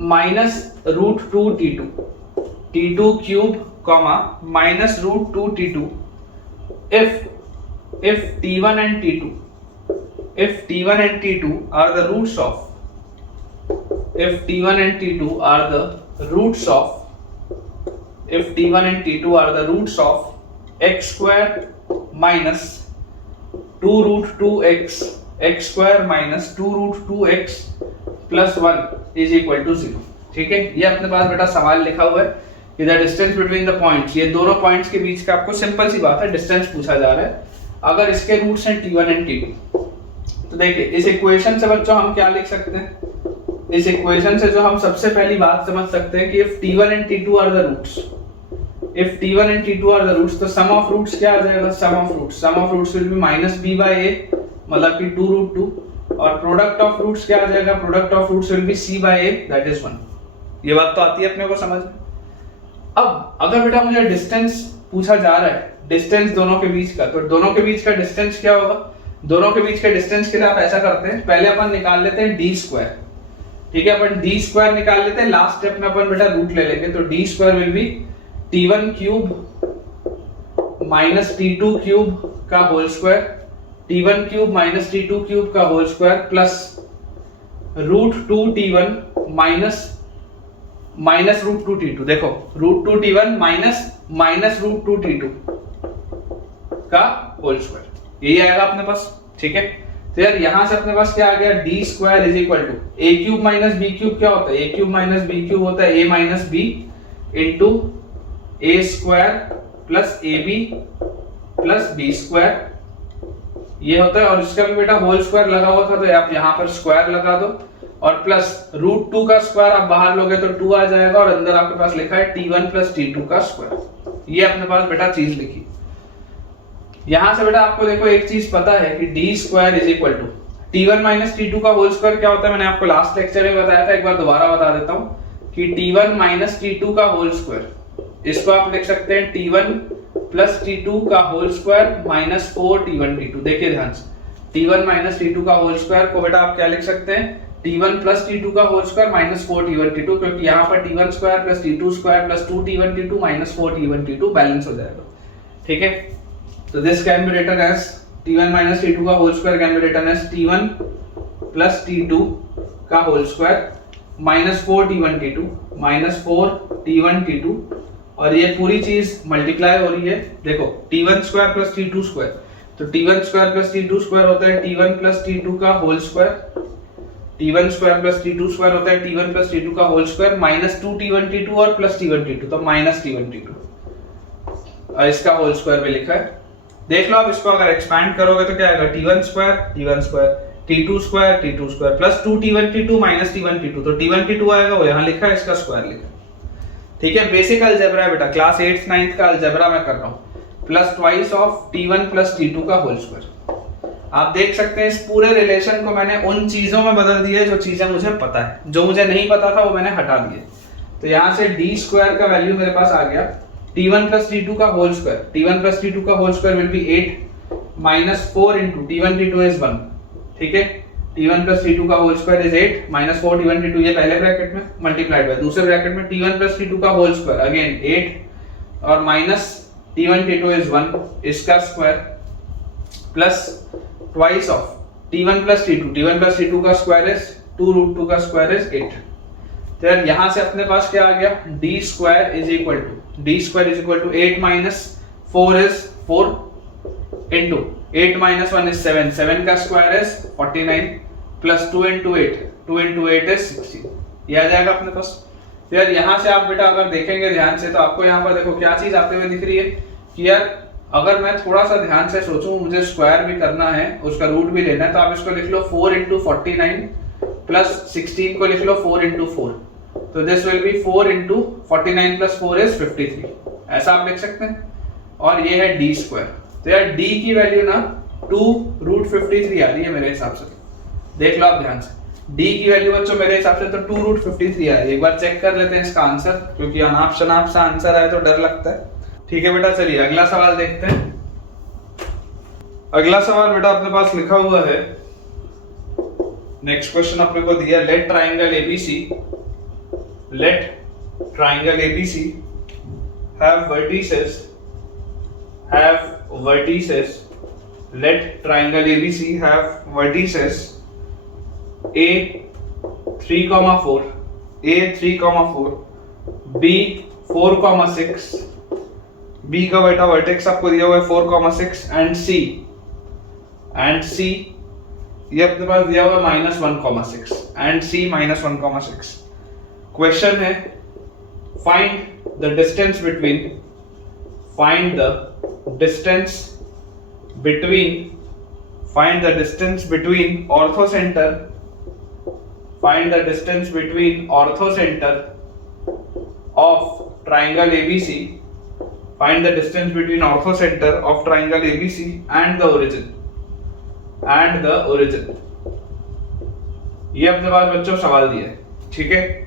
minus √2t2, t2 cube, comma minus √2t2 if t1 and t2 are the roots of, if t1 and t2 are the roots of, if t1 and t2 are the roots of x square minus 2√2x, x square minus 2√2x plus 1 is equal to 0। ठीक है, ये अपने पास बेटा सवाल लिखा हुआ है कि the distance between the points, ये दोनों पॉइंट्स के बीच का आपको सिंपल सी बात है डिस्टेंस पूछा जा रहा है। अगर इसके रूट्स हैं t1 एंड t2, तो देखिए इस इक्वेशन से बच्चों हम क्या लिख सकते हैं, इस इक्वेशन से जो हम सबसे पहली बात समझ सकते हैं कि if t1 and t2 are the roots, if t1 and t2 are the roots, तो sum of roots क्या आ जाएगा, sum of roots will be minus b by a, मतलब कि 2√2, और प्रोडक्ट ऑफ रूट्स क्या आ जाएगा, product of roots will be c by a, that is 1। ये बात तो आती है अपने को समझ में। अब अगर बेटा मुझे डिस्टेंस पूछा जा रहा है, डिस्टेंस दोनों के बीच का, तो दोनों के बीच का डिस्टेंस क्या होगा, दोनों के बीच के डिस्टेंस के लिए आप ऐसा करते हैं, पहले अपन निकाल लेते हैं d स्क्वायर। ठीक है, अपन d स्क्वायर निकाल लेते हैं, लास्ट स्टेप में अपन बेटा रूट ले लेंगे, तो d square will be t1 cube minus t2 cube का whole square, t1 cube minus t2 cube का whole square plus √2t1 minus √2t2। देखो √2t1 minus minus root 2t2 का होल स्क्वायर, यही आएगा अपने पास। ठीक है, तो यार यहां से अपने पास क्या आ गया, D square is equal to A cube minus B cube. क्या होता है, A cube minus B cube होता है A minus B into A square plus A B plus B square, ये होता है। और इसका भी बेटा होल स्क्वायर लगा हुआ था तो आप यहाँ पर स्क्वायर लगा दो, और प्लस रूट 2 का स्क्वायर आप बाहर लोगे तो 2 आ जाएगा, और अंदर आपके पास लिखा है t1 प्लस t2 का स्क्वायर। ये अपने पास बेटा चीज लिखी। यहां से बेटा आपको देखो एक चीज पता है कि D square is equal to t1 minus t2 का होल स्क्वायर क्या होता है, मैंने आपको लास्ट लेक्चर में बताया था, एक बार दोबारा बता देता हूं कि t1 माइनस t2 का होल स्क्वायर, इसको आप लिख सकते हैं t1 प्लस t2 का whole square minus 4t1 t2। देखिए ध्यान से, t1 माइनस t2 का होल स्क्वायर को बेटा आप क्या लिख सकते हैं, t1 प्लस t2 का whole square minus 4t1 t2, क्योंकि यहाँ पर t1 square plus t2 square plus 2t1 t2 minus 4t1 t2 balance हो जाएगा। ठीक है, तो this can be written as t1 minus t2 का whole square can be written as t1 plus t2 का whole square minus 4t1 t2 minus 4t1 t2, और ये पूरी चीज मल्टीप्लाई हो रही है। देखो t1 square plus t2 square, तो t1 square plus t2 square होता है t1 प्लस t2 का whole square, t1 square plus t2 square होता है t1 प्लस t2 का whole square minus 2t1 t2 और प्लस t1 t2, तो minus t1 t2, और इसका होल स्क्वायर भी लिखा है। देख लो आप इसको अगर एक्सपैंड करोगे तो क्या आएगा, t1 square t2 square plus 2t1 t2 minus t1 t2, तो t1 t2 आएगा, वो यहाँ लिखा है, इसका स्क्वायर लिखा है। ठीक है, बेसिक अलजेब्रा है बेटा, क्लास 8th 9th का अलजेब्रा मैं कर रहा हूँ, plus twice of t1 plus t2 का होल स्क्वायर। आप देख सकते हैं इस पूरे रिलेशन को मैंने उन चीजों में बदल दिया है जो चीजें मुझे पता है, जो मुझे नहीं पता था वो मैंने हटा दिए। तो यहाँ से डी स्क्वायर का वैल्यू मेरे पास आ गया t1 प्लस t2 का whole square, t1 plus t2 का whole square will be 8 minus 4 into t1 t2 is 1। ठीक है, t1 प्लस t2 का whole square is 8 minus 4 t1 t2, ये पहले ब्रैकेट में मल्टीप्लाइड बाय दूसरे ब्रैकेट में t1 प्लस t2 का होल स्क्वायर अगेन 8 और माइनस t1 t2 इज 1, इसका square plus twice of t1 plus t2 का स्क्वायर इज 2 रूट 2 का स्क्वायर इज 8। तो यार यहां से अपने पास क्या आ गया, D square is equal to 8 minus 4 is 4 into 8 minus 1 is 7, 7 का square is 49 plus 2 into 8 is 16, ये आ जाएगा अपने पास। तो यार यहाँ से आप बेटा अगर देखेंगे ध्यान से तो आपको यहाँ पर देखो क्या चीज आते हुए दिख रही है कि यार अगर मैं थोड़ा सा ध्यान से सोचूं, मुझे स्क्वायर भी करना है, उसका रूट भी लेना है, तो आप इसको लिख लो 4 इंटू 49 प्लस 16 को लिख लो 4 इंटू 4, तो this will B 4 into 49 plus 4 is 53, ऐसा आप लिख सकते हैं। और ये है डी स्क्वायर, तो यार डी की वैल्यू ना 2 रूट 53 आ रही है मेरे हिसाब से, देख लो आप ध्यान से, डी की वैल्यू बच्चों मेरे हिसाब से तो 2 रूट 53 आ रही है। एक बार चेक कर लेते हैं इसका आंसर, क्योंकि अनाप शनाप सा आंसर आए तो डर लगता है। ठीक है बेटा, चलिए अगला सवाल देखते हैं। अगला सवाल बेटा अपने पास लिखा हुआ है, नेक्स्ट क्वेश्चन अपने को दिया, let triangle ABC have vertices, let triangle ABC have vertices A 3,4, B 4,6, B का बेटा वर्टेक्स आपको दिया हुआ है 4,6 एंड C ये अपने पास दिया हुआ है -1,6 एंड C -1,6। क्वेश्चन है find the distance between orthocenter of triangle ABC, find the distance between orthocenter of triangle ABC and the origin, ये अपने पास बच्चों सवाल दिया है। ठीक है,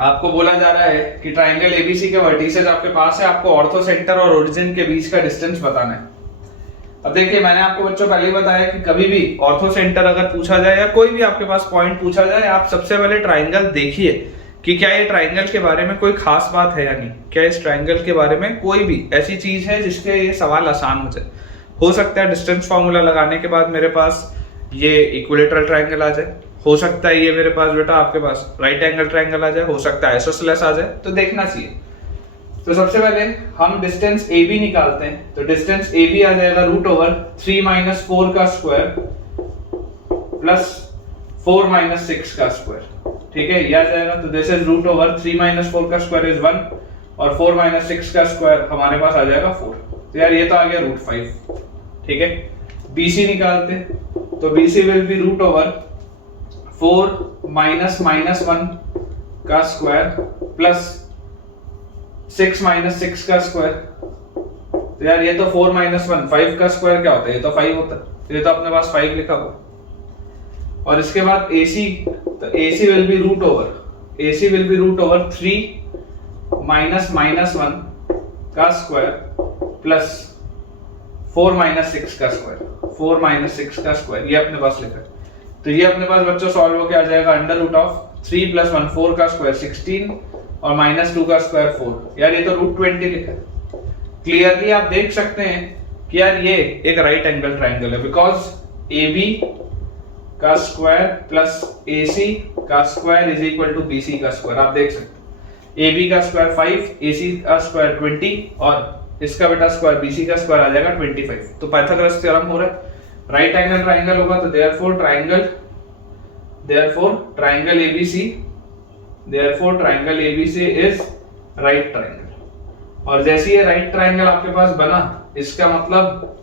आपको बोला जा रहा है कि ट्राइंगल एबीसी के वर्टिसेस आपके पास है, आपको ऑर्थो सेंटर और ओरिजिन के बीच का डिस्टेंस बताना है। अब देखिए मैंने आपको बच्चों पहले ही बताया कि कभी भी ऑर्थो सेंटर अगर पूछा जाए या कोई भी आपके पास पॉइंट पूछा जाए, आप सबसे पहले ट्राइंगल देखिए कि क्या ये ट्राइंगल के बारे में कोई खास बात है या नहीं, क्या इस ट्राइंगल के बारे में कोई भी ऐसी चीज है जिसके ये सवाल आसान हो जाए। हो सकता है डिस्टेंस फॉर्मूला लगाने के बाद मेरे पास ये इक्विलेटरल ट्राइंगल आ जाए, हो सकता है ये मेरे पास बेटा आपके पास राइट एंगल ट्राइंगल आ जाए, हो सकता है आइसोसेलेस आ जाए, तो देखना चाहिए। तो सबसे पहले हम डिस्टेंस ए बी निकालते हैं। तो डिस्टेंस ए बी आ जाएगा रूट ओवर 3 माइनस 4 का स्क्वायर प्लस 4 माइनस 6 का स्क्वायर। ठीक है, ये आ जाएगा। तो this is root over 3 minus 4 का स्क्वायर इज 1 और 4 माइनस 6 का स्क्वायर हमारे पास आ जाएगा 4। तो यार ये तो आ गया रूट 5। ठीक है, BC निकालते हैं। तो BC will be root over 4 minus minus 1 का स्क्वायर प्लस 6 माइनस 6 का स्क्वायर। तो यार ये तो 4 माइनस 1 5 का स्क्वायर क्या होता है? ये तो 5 होता है। तो ये तो अपने पास 5 लिखा हुआ। और इसके बाद AC, तो AC will be root over 3 minus minus 1 का स्क्वायर प्लस 4 माइनस 6 का स्क्वायर। 4 माइनस 6 का स्क्वायर ये अपने पास लिखा है। तो ये अपने पास बच्चों सॉल्व होके आ जाएगा अंडर रूट ऑफ 3 प्लस 1 4 का स्क्वायर 16 और माइनस 2 का स्क्वायर 4। यार ये तो रूट 20 लिखा है। क्लियरली आप देख सकते हैं कि यार ये एक राइट एंगल ट्राइंगल है, बिकॉज AB का स्क्वायर प्लस AC का square is equal to BC का स्क्वायर। आप देख सकते हैं AB का स्क्वायर 5, AC का स्क्वायर 20 और इसका बेटा स्क्वायर BC का स्क्वायर आ जाएगा 25। तो पाइथागोरस थ्योरम हो रहा है, राइट एंगल ट्राइंगल होगा। तो therefore triangle ABC is right triangle. और जैसे ये राइट ट्राइंगल आपके पास बना, इसका मतलब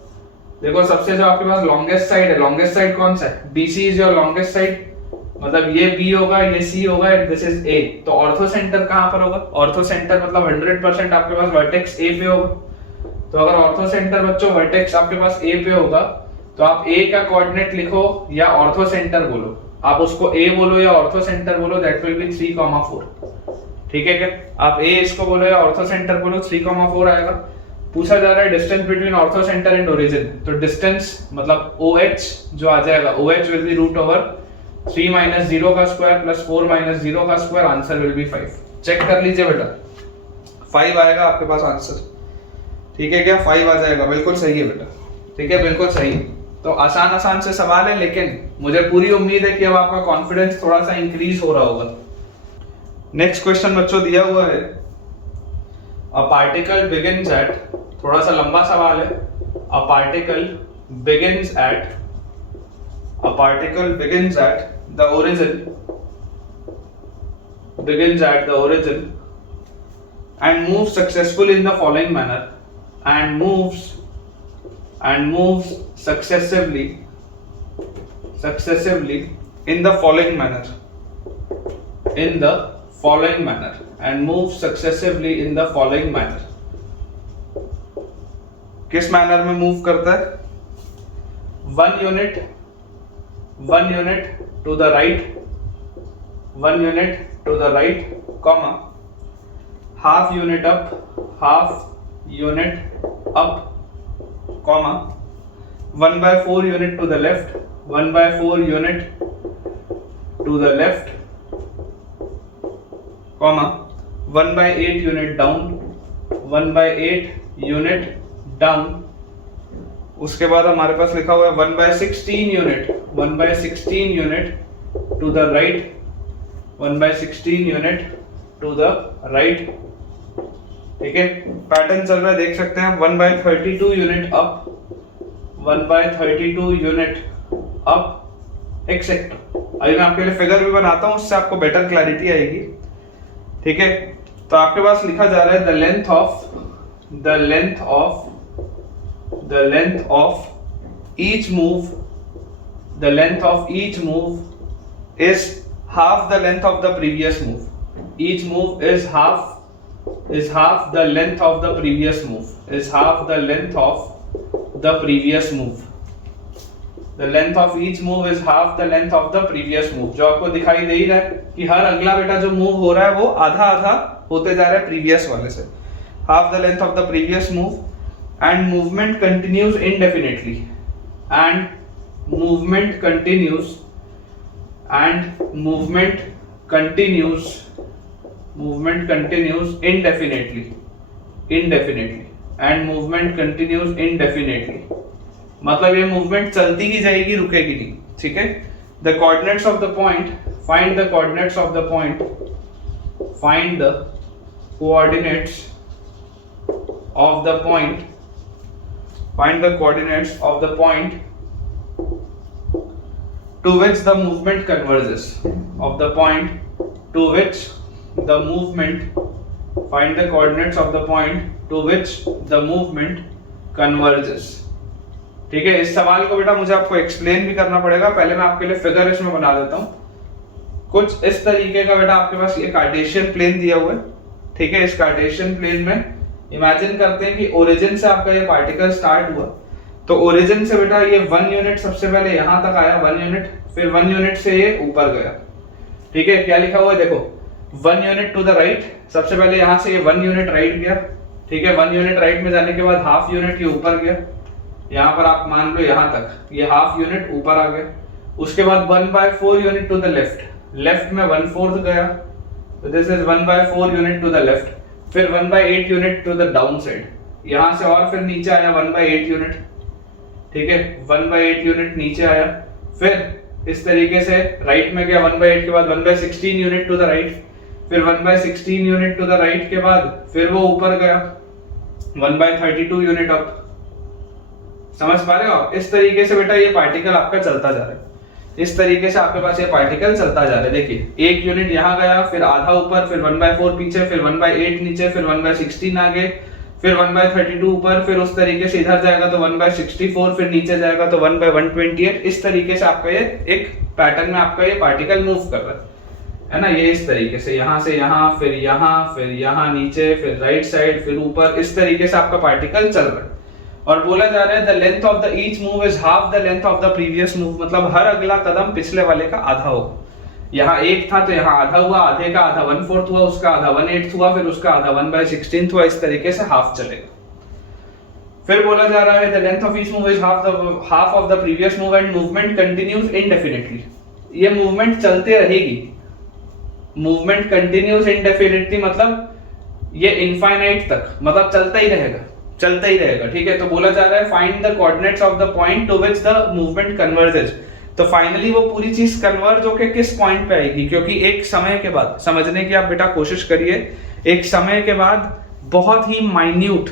देखो सबसे जो आपके पास लॉन्गेस्ट साइड है, लॉन्गेस्ट साइड कौन सा है? BC is your longest side. मतलब ये B होगा, ये C होगा एंड दिस इज A। तो ऑर्थो सेंटर कहां पर होगा? ऑर्थो सेंटर मतलब 100% आपके पास वर्टेक्स A पे होगा। तो अगर ऑर्थो सेंटर बच्चों वर्टेक्स आपके पास A पे होगा, तो आप A का कोऑर्डिनेट लिखो या ऑर्थो सेंटर बोलो। आप उसको A बोलो या ऑर्थो सेंटर बोलो, दैट विल बी 3,4। ठीक है क्या? आप A इसको बोलो या ऑर्थो सेंटर बोलो, 3,4 आएगा। पूछा जा रहा है distance between orthocentre and origin. तो डिस्टेंस मतलब OH जो आ जाएगा, OH will be root over 3 minus 0 का स्क्वायर प्लस 4 माइनस 0 का square. Answer will be 5। Check कर लीजिए बेटा, 5 आएगा आपके पास आंसर। ठीक है क्या? 5 आ जाएगा। बिल्कुल सही है बेटा। ठीक है, बिल्कुल सही। तो आसान से सवाल है, लेकिन मुझे पूरी उम्मीद है कि अब आपका कॉन्फिडेंस थोड़ा सा इंक्रीज हो रहा होगा। नेक्स्ट क्वेश्चन बच्चों दिया हुआ है, अ पार्टिकल बिगिंस एट, थोड़ा सा लंबा सवाल है। A particle begins at the origin and moves successfully in the following manner, and moves successively in the following manner, and moves successively in the following manner। किस manner में move करता है? 1 unit to the right, comma, half unit up, comma, 1/4 unit to the left, 1/4 unit to the left, comma, 1/8 unit down, 1/8 unit down। उसके बाद हमारे पास लिखा हुआ है 1/16 unit to the right, 1/16 unit to the right। ठीक है, पैटर्न चल रहा है, देख सकते हैं आप। 1/32 unit up, 1/32 unit up, etcetera. अभी मैं आपके लिए फिगर भी बनाता हूं, उससे आपको बेटर क्लैरिटी आएगी। ठीक है, तो आपके पास लिखा जा रहा है the length of each move is half the length of the previous move। each move is half the length of the previous move, the length of each move is half the length of the previous move। जो आपको दिखाई दे ही रहा है कि हर अगला बेटा जो move हो रहा है वो आधा होते जा रहा है प्रीवियस वाले से। half the length of the previous move and movement continues indefinitely, मतलब ये मूवमेंट चलती ही जाएगी, रुकेगी नहीं। ठीक है, the coordinates of the point, find the coordinates of the point, find the coordinates of the point to which the movement converges, of the point to which the movement, find the coordinates of the point to which the movement converges। ठीक है, इस सवाल को बेटा मुझे आपको explain भी करना पड़ेगा, पहले मैं आपके लिए फिगर इसमें बना देता हूं। कुछ इस तरीके का बेटा आपके पास ये कार्टेशियन प्लेन दिया हुआ है, ठीक है। इस कार्टेशियन प्लेन में इमेजिन करते हैं कि ओरिजिन से आपका ये पार्टिकल स्टार्ट हुआ, तो ओरिजिन से बेटा ये 1 यूनिट सबसे पहले यहां तक आया 1 यूनिट, फिर 1 यूनिट से ये ऊपर गया, ठीक है। क्या लिखा हुआ है देखो, 1 यूनिट टू द राइट, सबसे पहले यहां से ये 1 यूनिट राइट गया, ठीक है। 1 यूनिट राइट में जाने के बाद हाफ यूनिट ये ऊपर गया, यहां पर आप मान लो यहां तक ये हाफ यूनिट ऊपर आ गया। उसके बाद 1/4 unit to the left, left में 1/4 गया, तो this is 1/4 unit to the left. फिर 1/8 unit to the down side, यहां से और फिर नीचे आया 1/8 यूनिट, ठीक है। 1/8 यूनिट नीचे आया, फिर इस तरीके से राइट में गया 1/8 के बाद 1/16 यूनिट टू द राइट, फिर 1/16 यूनिट टू द राइट के बाद फिर वो ऊपर गया 1/32 यूनिट अप। समझ पा रहे हो आप? इस तरीके से बेटा ये पार्टिकल आपका चलता जा रहा है, इस तरीके से आपके पास ये पार्टिकल चलता जा रहा है। देखिए 1 यूनिट यहाँ गया, फिर आधा ऊपर, फिर 1/4 पीछे, फिर 1/8 नीचे, फिर 1/16 आगे, फिर 1/32 ऊपर, फिर उस तरीके से इधर जाएगा तो 1/64, फिर नीचे जाएगा तो 1/128। इस तरीके से आपका ये एक पैटर्न में आपका ये पार्टिकल मूव कर रहा है ना। ये इस तरीके से यहाँ से यहाँ, फिर यहाँ नीचे, फिर राइट साइड, फिर ऊपर, इस तरीके से आपका पार्टिकल चल रहा है। और बोला जा रहा है the length of the each move is half the length of the previous move, मतलब हर अगला कदम पिछले वाले का आधा होगा। यहाँ 1 था तो यहाँ आधा हुआ, आधे का आधा 1/4 हुआ, उसका आधा 1/8 हुआ, फिर उसका आधा 1/16 हुआ, इस तरीके से हाफ चलेगा। फिर बोला जा रहा है the length of each move is half of the previous move and movement continues indefinitely. ये मूवमेंट चलते रहेगी, मूवमेंट कंटिन्यूज इनडेफिनिटली मतलब ये इनफाइनाइट तक, मतलब चलता ही रहेगा, चलता ही रहेगा, ठीक है। तो बोला जा रहा है find the coordinates of the point two which the movement converges. तो फाइनली वो पूरी चीज कन्वर्ज होके किस पॉइंट पे आएगी, क्योंकि एक समय के बाद, समझने की आप बेटा कोशिश करिए, एक समय के बाद बहुत ही माइन्यूट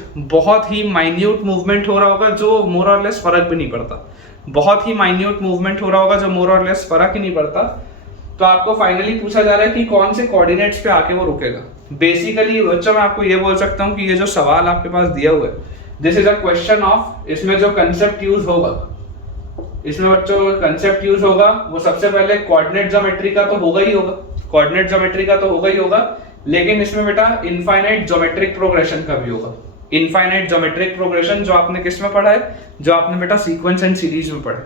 मूवमेंट हो रहा होगा जो मोर और लेस फर्क भी नहीं पड़ता, बहुत ही माइन्यूट मूवमेंट हो रहा होगा जो मोर और लेस फर्क ही नहीं पड़ता। तो आपको फाइनली पूछा जा रहा है कि कौन से कोऑर्डिनेट्स पे आके वो रुकेगा। बेसिकली बच्चों मैं आपको ये बोल सकता हूँ कि ये जो सवाल आपके पास दिया हुआ है, this is a question of, इसमें जो कंसेप्ट यूज होगा, इसमें बच्चों कंसेप्ट यूज होगा वो सबसे पहले कोऑर्डिनेट ज्योमेट्री का तो होगा ही होगा, कोऑर्डिनेट ज्योमेट्री का तो होगा ही होगा, लेकिन इसमें बेटा इनफाइनाइट ज्योमेट्रिक प्रोग्रेशन का भी होगा। इनफाइनाइट ज्योमेट्रिक प्रोग्रेशन जो आपने किस में पढ़ा है, जो आपने बेटा सीक्वेंस एंड सीरीज में पढ़ा है,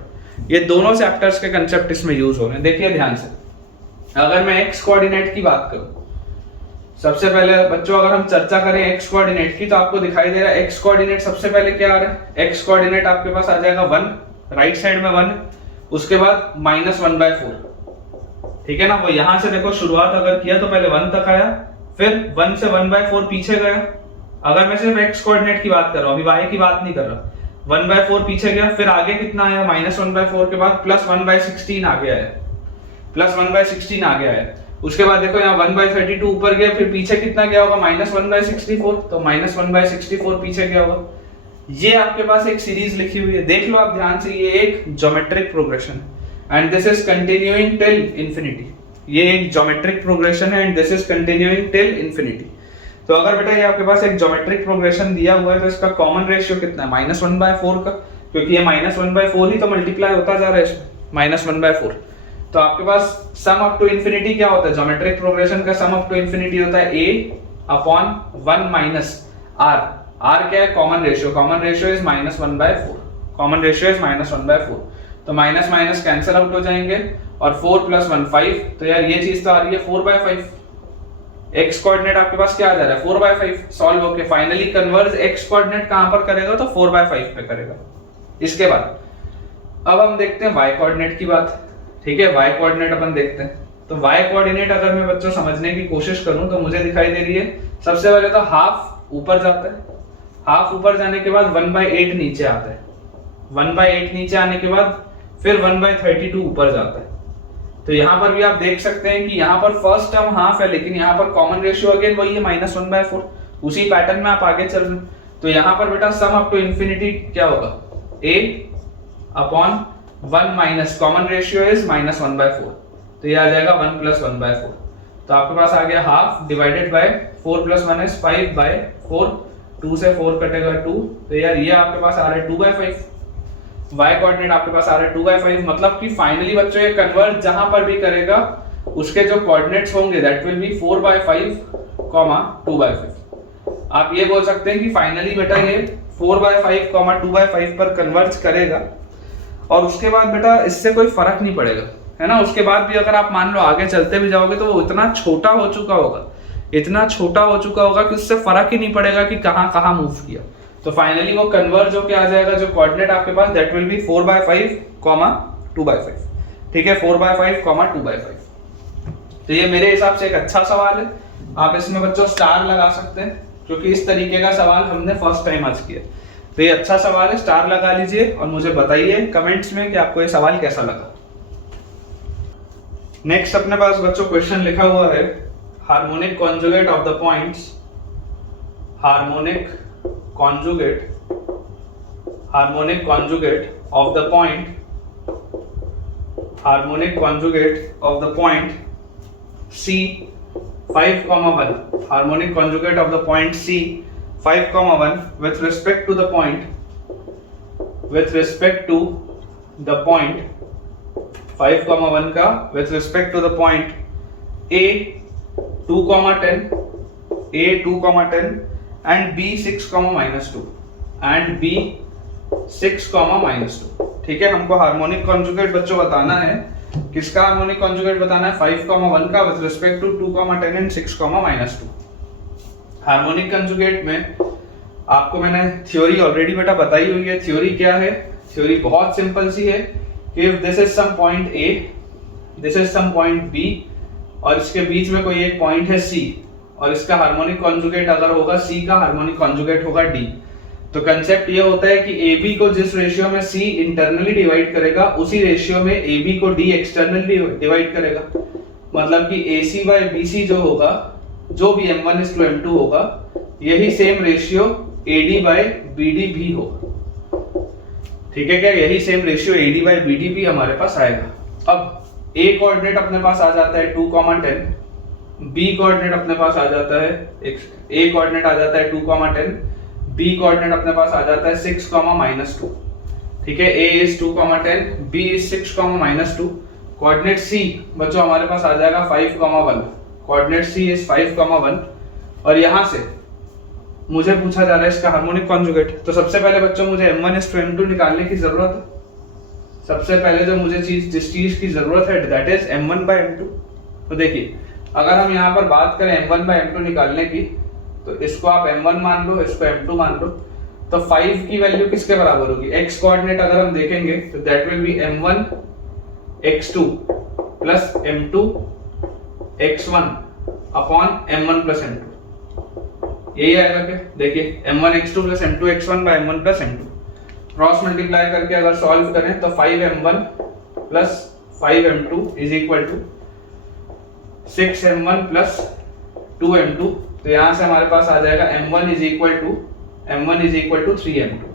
ये दोनों चैप्टर्स के कंसेप्ट इसमें यूज हो रहे हैं। देखिए ध्यान से, अगर मैं एक्स कोऑर्डिनेट की बात करूं, सबसे पहले बच्चों अगर हम चर्चा करें एक्स कोऑर्डिनेट की, तो आपको दिखाई दे रहा है एक्स कोऑर्डिनेट सबसे पहले क्या आ रहा है, एक्स कोऑर्डिनेट आपके पास आ जाएगा 1, राइट साइड में 1, उसके बाद -1/4, ठीक है ना। वो यहां से देखो शुरुआत अगर किया तो पहले 1 तक आया, फिर 1 से 1/4 पीछे गया। अगर मैं सिर्फ एक्स कोऑर्डिनेट की बात कर रहा हूं, अभी वाई की बात नहीं कर रहा, 1/4 पीछे गया, फिर आगे कितना आया, -1/4 के बाद +1/16 आगे आया, +1/16 आगे आया। उसके बाद देखो यहाँ 1/32 ऊपर गया, फिर पीछे कितना गया होगा, -1/64, तो -1/64 पीछे गया होगा। ये आपके पास एक सीरीज लिखी हुई है, देख लो आप ध्यान से, ये एक geometric progression and this is continuing till infinity. ये एक ज्योमेट्रिक प्रोग्रेशन है and this is continuing till infinity. तो अगर बेटा ये आपके पास एक ज्योमेट्रिक प्रोग्रेशन दिया हुआ है तो इसका कॉमन रेशियो कितना है, -1/4 का, क्योंकि ये -1/4 ही तो मल्टीप्लाई होता जा रहा है इसमें, -1/4। तो आपके पास सम अप टू इंफिनिटी क्या होता है, ज्योमेट्रिक प्रोग्रेशन का सम अप टू इंफिनिटी होता है a/1 - r। r क्या है, common ratio, common ratio is -1/4, common ratio is -1/4। तो माइनस माइनस कैंसिल आउट हो जाएंगे और 4 + 1 5, तो यार ये चीज तो आ रही है 4/5। x कोऑर्डिनेट आपके पास क्या आ जा रहा है, 4/5। सॉल्व होके फाइनली कन्वर्ज x कोऑर्डिनेट कहां पर करेगा, तो 4/5 पे करेगा। इसके बाद अब हम देखते हैं y कोऑर्डिनेट की बात, ठीक है। y कोऑर्डिनेट अपन देखते हैं। तो y कोऑर्डिनेट अगर मैं बच्चों समझने की कोशिश करूं तो मुझे दिखाई दे रही है, सबसे पहले तो हाफ ऊपर जाता है, हाफ ऊपर जाने के बाद 1/8 नीचे आता है, 1/8 नीचे आने के बाद फिर 1/32 ऊपर जाता है। तो यहां पर भी आप देख सकते हैं कि यहां पर फर्स्ट टर्म हाफ है, लेकिन यहां पर कॉमन रेशियो अगेन वही है -1/4, उसी पैटर्न में आप आगे चल रहे हैं। तो यहाँ पर बेटा सम अप टू इंफिनिटी क्या होगा, a upon 1 minus common ratio is -1/4, तो ये आ जाएगा 1 + 1/4। तो आपके पास आ गया हाफ डिवाइडेड बाय 4 + 1 इज 5/4, 2 से 4 कटेगा 2, तो यार ये आपके पास आ रहा है 2/5। y कोऑर्डिनेट आपके पास आ रहा है 2/5, मतलब कि फाइनली बच्चों ये कन्वर्ट जहां पर भी करेगा उसके जो कोऑर्डिनेट्स होंगे दैट विल बी 4/5, 2/5। आप ये बोल सकते हैं कि फाइनली बेटा ये 4/5, 2/5 पर कन्वर्ज करेगा, और उसके बाद बेटा इससे कोई फर्क नहीं पड़ेगा, है ना। उसके बाद भी अगर आप मान लो आगे चलते भी जाओगे तो वो इतना छोटा हो चुका होगा, इतना छोटा हो चुका होगा कि उससे फर्क ही नहीं पड़ेगा कि कहां कहां मूव किया। तो फाइनली वो कन्वर्ज होके आ जाएगा, जो कोऑर्डिनेट आपके पास दैट विल बी 4/5, 2/5। ठीक है, 4/5, 2/5। तो ये मेरे हिसाब से एक अच्छा सवाल है। आप इसमें बच्चों स्टार लगा सकते हैं, क्योंकि इस तरीके का सवाल हमने फर्स्ट टाइम आज किया। तो ये अच्छा सवाल है, स्टार लगा लीजिए और मुझे बताइए कमेंट्स में कि आपको ये सवाल कैसा लगा। नेक्स्ट अपने पास बच्चों क्वेश्चन लिखा हुआ है, harmonic conjugate of the points, harmonic conjugate of the point, harmonic conjugate of the point C 5,1, harmonic conjugate of the point C 5,1 with respect to the point 5,1 का with respect to the point A 2,10 and B 6,-2 and B 6,-2। ठीक है, हमको harmonic conjugate बच्चों बताना है। किसका harmonic conjugate बताना है? 5,1 का with respect to 2,10 and 6,-2। Harmonic conjugate में आपको मैंने थ्योरी ऑलरेडी बेटा बताई हुई है। थ्योरी क्या है? थ्योरी बहुत सिंपल सी है कि if this is some point A, this is some point B और इसके बीच में कोई एक पॉइंट है C, और इसका हार्मोनिक कॉन्जुगेट अगर होगा C का हार्मोनिक कॉन्जुगेट होगा D। तो कंसेप्ट ये होता है कि AB को जिस रेशियो में C इंटरनली डिवाइड करेगा उसी रेशियो में AB को D एक्सटर्नली डिवाइड करेगा। मतलब कि AC/BC जो होगा, जो भी M1:M2 होगा, यही सेम रेशियो AD/BD भी होगा। ठीक है क्या? यही सेम रेशियो AD/BD भी हमारे पास आएगा। अब A कोऑर्डिनेट अपने पास आ जाता है 2,10, B कोऑर्डिनेट अपने पास आ जाता है, A कोऑर्डिनेट आ जाता है 2,10, B कोऑर्डिनेट अपने पास आ जाता है 6,-2। ठीक है, A is 2,10, B is 6,-2। Coordinate C बच्चों हमारे पास आ जाएगा 5,1, कोऑर्डिनेट C is 5,1, और यहां से मुझे पूछा जा रहा है इसका हार्मोनिक कॉन्जुगेट। तो सबसे पहले बच्चों मुझे M1:M2 निकालने की जरूरत है। सबसे पहले जो मुझे जिस चीज की जरूरत है दैट इज M1/M2। तो देखिए, अगर हम यहाँ पर बात करें M1/M2 निकालने की, तो इसको आप M1 मान लो, इसको M2 मान लो, तो 5 की वैल्यू किसके बराबर होगी? X कोऑर्डिनेट अगर हम देखेंगे तो that will be M1x2 plus M2x1 upon M1+M2। यही आएगा क्या? देखिए, M1x2 plus M2x1 by M1 plus M2 cross multiply करके अगर सॉल्व करें तो 5M1 plus 5M2 is equal to 6M1 plus 2M2। तो यहां से हमारे पास आ जाएगा M1 is equal to 3M2,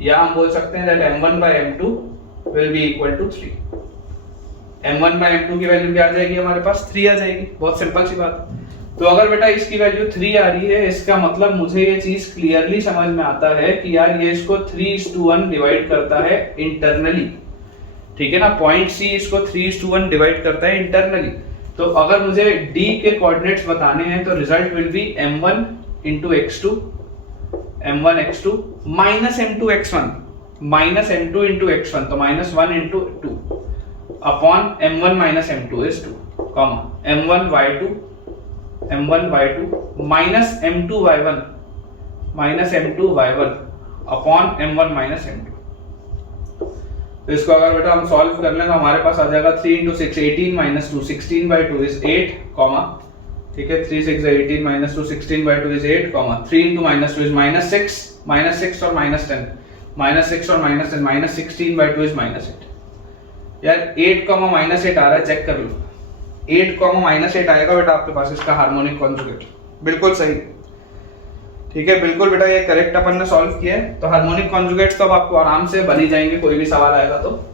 या हम बोल सकते हैं that M1/M2 will be equal to 3। M1/M2 की वैल्यू क्या आ जाएगी? हमारे पास 3 आ जाएगी। बहुत सिंपल सी बात। तो अगर बेटा इसकी वैल्यू 3 आ रही है, इसका मतलब मुझे ये चीज क्लियरली समझ में आता है कि यार ये इसको 3:1 डिवाइड करता है इंटरनली। ठीक है ना, पॉइंट C इसको 3:1 डिवाइड करता है इंटरनली। तो अगर मुझे D के कोऑर्डिनेट्स बताने हैं तो result will be M1x2 minus M2x1 तो -1 × 2 upon M1 - M2 is 2, M1y2 minus M2y1 upon M1 - M2। तो इसको अगर बेटा हम सॉल्व कर लें तो हमारे पास आ जाएगा 3 × 6 18 - 2 16/2 is 8, ठीक है, 3 6 18 - 2 16/2 is 8, 3 × -2 is -6 और -10 -6 और -10 -16/2 is -8। यार 8, -8 आ रहा है, चेक कर लो। 8, -8 आएगा बेटा आपके पास इसका हार्मोनिक कॉन्जुगेट, बिल्कुल सही। ठीक है, बिल्कुल बेटा ये करेक्ट अपन ने सॉल्व किया है। तो हार्मोनिक कॉन्जुगेट्स तो अब आपको आराम से बन ही जाएंगे, कोई भी सवाल आएगा तो।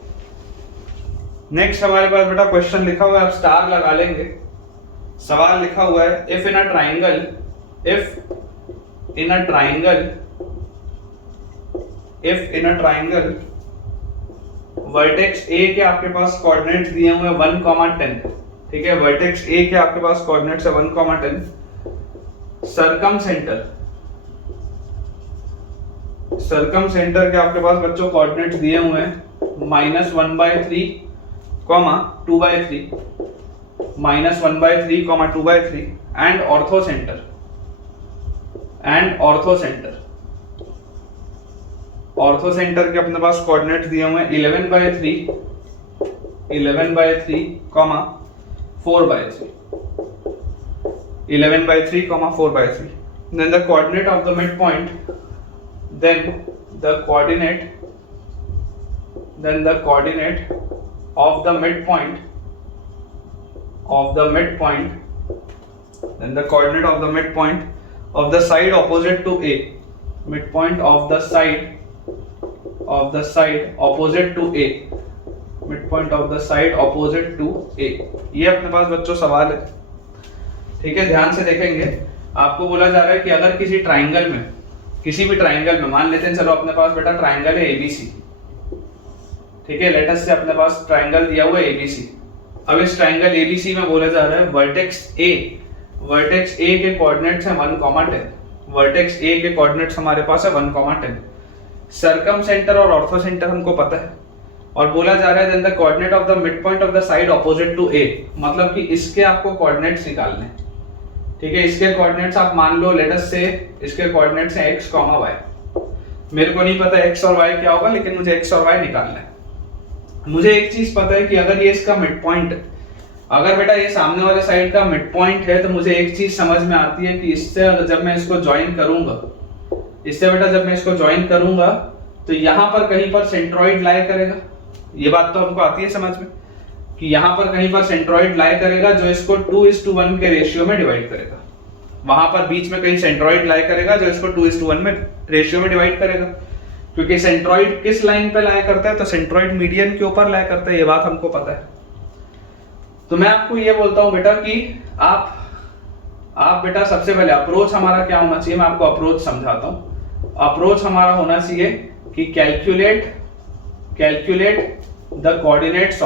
नेक्स्ट हमारे पास बेटा क्वेश्चन लिखा हुआ है, आप स्टार लगा लेंगे। सवाल लिखा हुआ है, if in a triangle vertex ए के आपके पास कोऑर्डिनेट्स दिए हुए हैं 1,10। ठीक है, वर्टेक्स ए के आपके पास कोऑर्डिनेट्स है 1,10। सरकम सेंटर के आपके पास बच्चों कोऑर्डिनेट्स दिए हुए हैं -1/3, -2/3, -1/3, 2/3 एंड ऑर्थो सेंटर के अपने पास कोऑर्डिनेट्स दिए हुए हैं 11/3, 4/3, 11/3, 4/3. Then the coordinate of the midpoint, then the coordinate of the midpoint, then the coordinate of the midpoint of the side opposite to A, midpoint of the side opposite to A, midpoint of the side opposite to A. ये अपने पास बच्चों सवाल है। ठीक है, ध्यान से देखेंगे। आपको बोला जा रहा है कि अगर किसी भी ट्राइंगल में मान लेते हैं, चलो अपने पास बेटा ट्राइंगल है ABC। ठीक है, लेटस से अपने पास ट्राइंगल दिया हुआ है ABC। अब इस ट्राइंगल ABC में बोला जा रहा है वर्टेक्स A के कोऑर्डिनेट्स है 1,10। वर्टेक्स A के कोऑर्डिनेट्स हमारे पास है 1,10। सरकम सेंटर और ऑर्थो सेंटर हमको पता है, और बोला जा रहा है then the coordinate of the midpoint of the side opposite to A, मतलब कि इसके आपको कोऑर्डिनेट्स निकालने। ठीक है, इसके कोऑर्डिनेट्स आप मान लो लेटस से इसके कोऑर्डिनेट्स हैं x, y। मेरे को नहीं पता x और y क्या होगा, लेकिन मुझे x और y निकालना है। मुझे एक चीज पता है कि अगर ये इसका मिडपॉइंट, अगर बेटा ये सामने वाले साइड का मिडपॉइंट है, तो मुझे एक चीज समझ में आती है कि इससे जब मैं इसको ज्वाइन करूंगा, तो यहाँ पर कहीं पर सेंट्रॉइड लाई करेगा। ये बात तो हमको आती है समझ में कि यहाँ पर कहीं पर सेंट्रॉइड लाई करेगा जो इसको 2:1 के रेशियो में डिवाइड करेगा। वहां पर बीच में कहीं सेंट्रॉइड लाई करेगा जो इसको 2:1 में रेशियो में डिवाइड करेगा। क्योंकि सेंट्रॉइड किस लाइन पे लाई करता है, तो सेंट्रॉइड मीडियन के ऊपर लाई करता है, ये बात हमको पता है। तो मैं आपको ये बोलता हूं बेटा कि आप बेटा सबसे पहले अप्रोच हमारा क्या होना चाहिए, मैं आपको अप्रोच समझाता हूं। अप्रोच हमारा होना चाहिए कि calculate the coordinates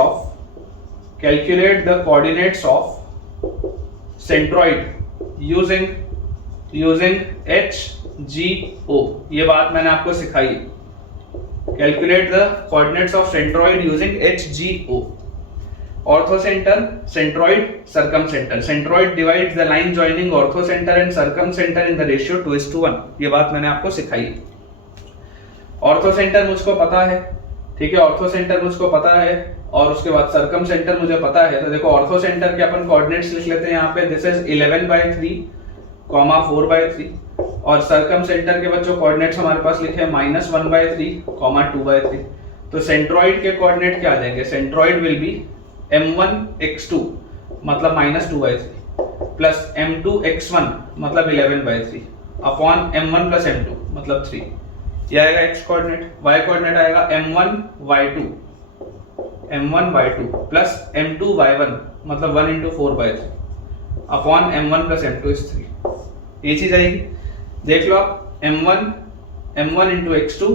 of centroid using HGO। ये बात मैंने आपको सिखाई। Calculate the coordinates of centroid using HGO। Ortho centre, centroid, circum centre. Centroid divides the line joining ortho centre and circum centre in the ratio 2:1। ये बात मैंने आपको सिखाई। ऑर्थो सेंटर मुझको पता है, ठीक है, ऑर्थो सेंटर मुझको पता है, और उसके बाद सर्कम सेंटर मुझे पता है। तो देखो ऑर्थो सेंटर के अपन कोऑर्डिनेट्स लिख लेते हैं यहाँ पे, दिस इज 11/3, 4/3, और सर्कम सेंटर के बच्चों कोऑर्डिनेट्स हमारे पास लिखे हैं -1/3, 2/3। तो सेंट्रॉइड के कोऑर्डिनेट क्या आ जाएंगे, सेंट्रॉइड विल बी m1x2 मतलब -2/3 प्लस m2x1 मतलब 11/3 अपॉन m1 प्लस m2 मतलब 3। ये आएगा x कोऑर्डिनेट। y कोऑर्डिनेट आएगा m1y2 प्लस m2y1 मतलब 1 × 4/3 upon m1 plus m2 is 3। ये चीज आएगी, देख लो आप, m1 × x2,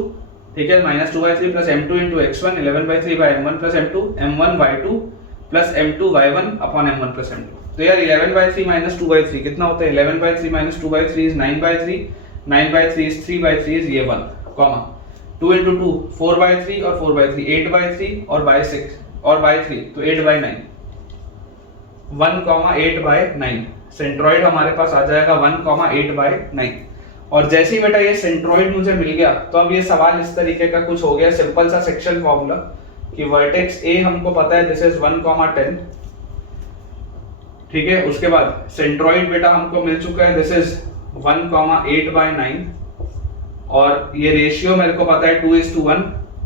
ठीक है, -2/3 plus m2 × x1 11/3 by m1 plus m2, m1y2 plus m2y1 upon m1 plus m2। तो यार 11/3 - 2/3 कितना होता है, 11/3 - 2/3 इज 9/3, 9/3 इज 3/3 इज ये 1, 2 × 2 4/3 और 4/3 8/3 और by 6 और by 3 तो 8/9, 1,8/9। सेंट्रॉइड हमारे पास आ जाएगा 1,8/9। और जैसे ही बेटा ये सेंट्रॉइड मुझे मिल गया, तो अब ये सवाल इस तरीके का कुछ हो गया, सिंपल सा सेक्शन फॉर्मूला कि वर्टेक्स ए हमको पता है दिस इज 1,10, ठीक है। उसके बाद सेंट्रॉइड बेटा हमको मिल चुका है दिस इज 1,8/9, और ये रेशियो मेरे को पता है 2:1,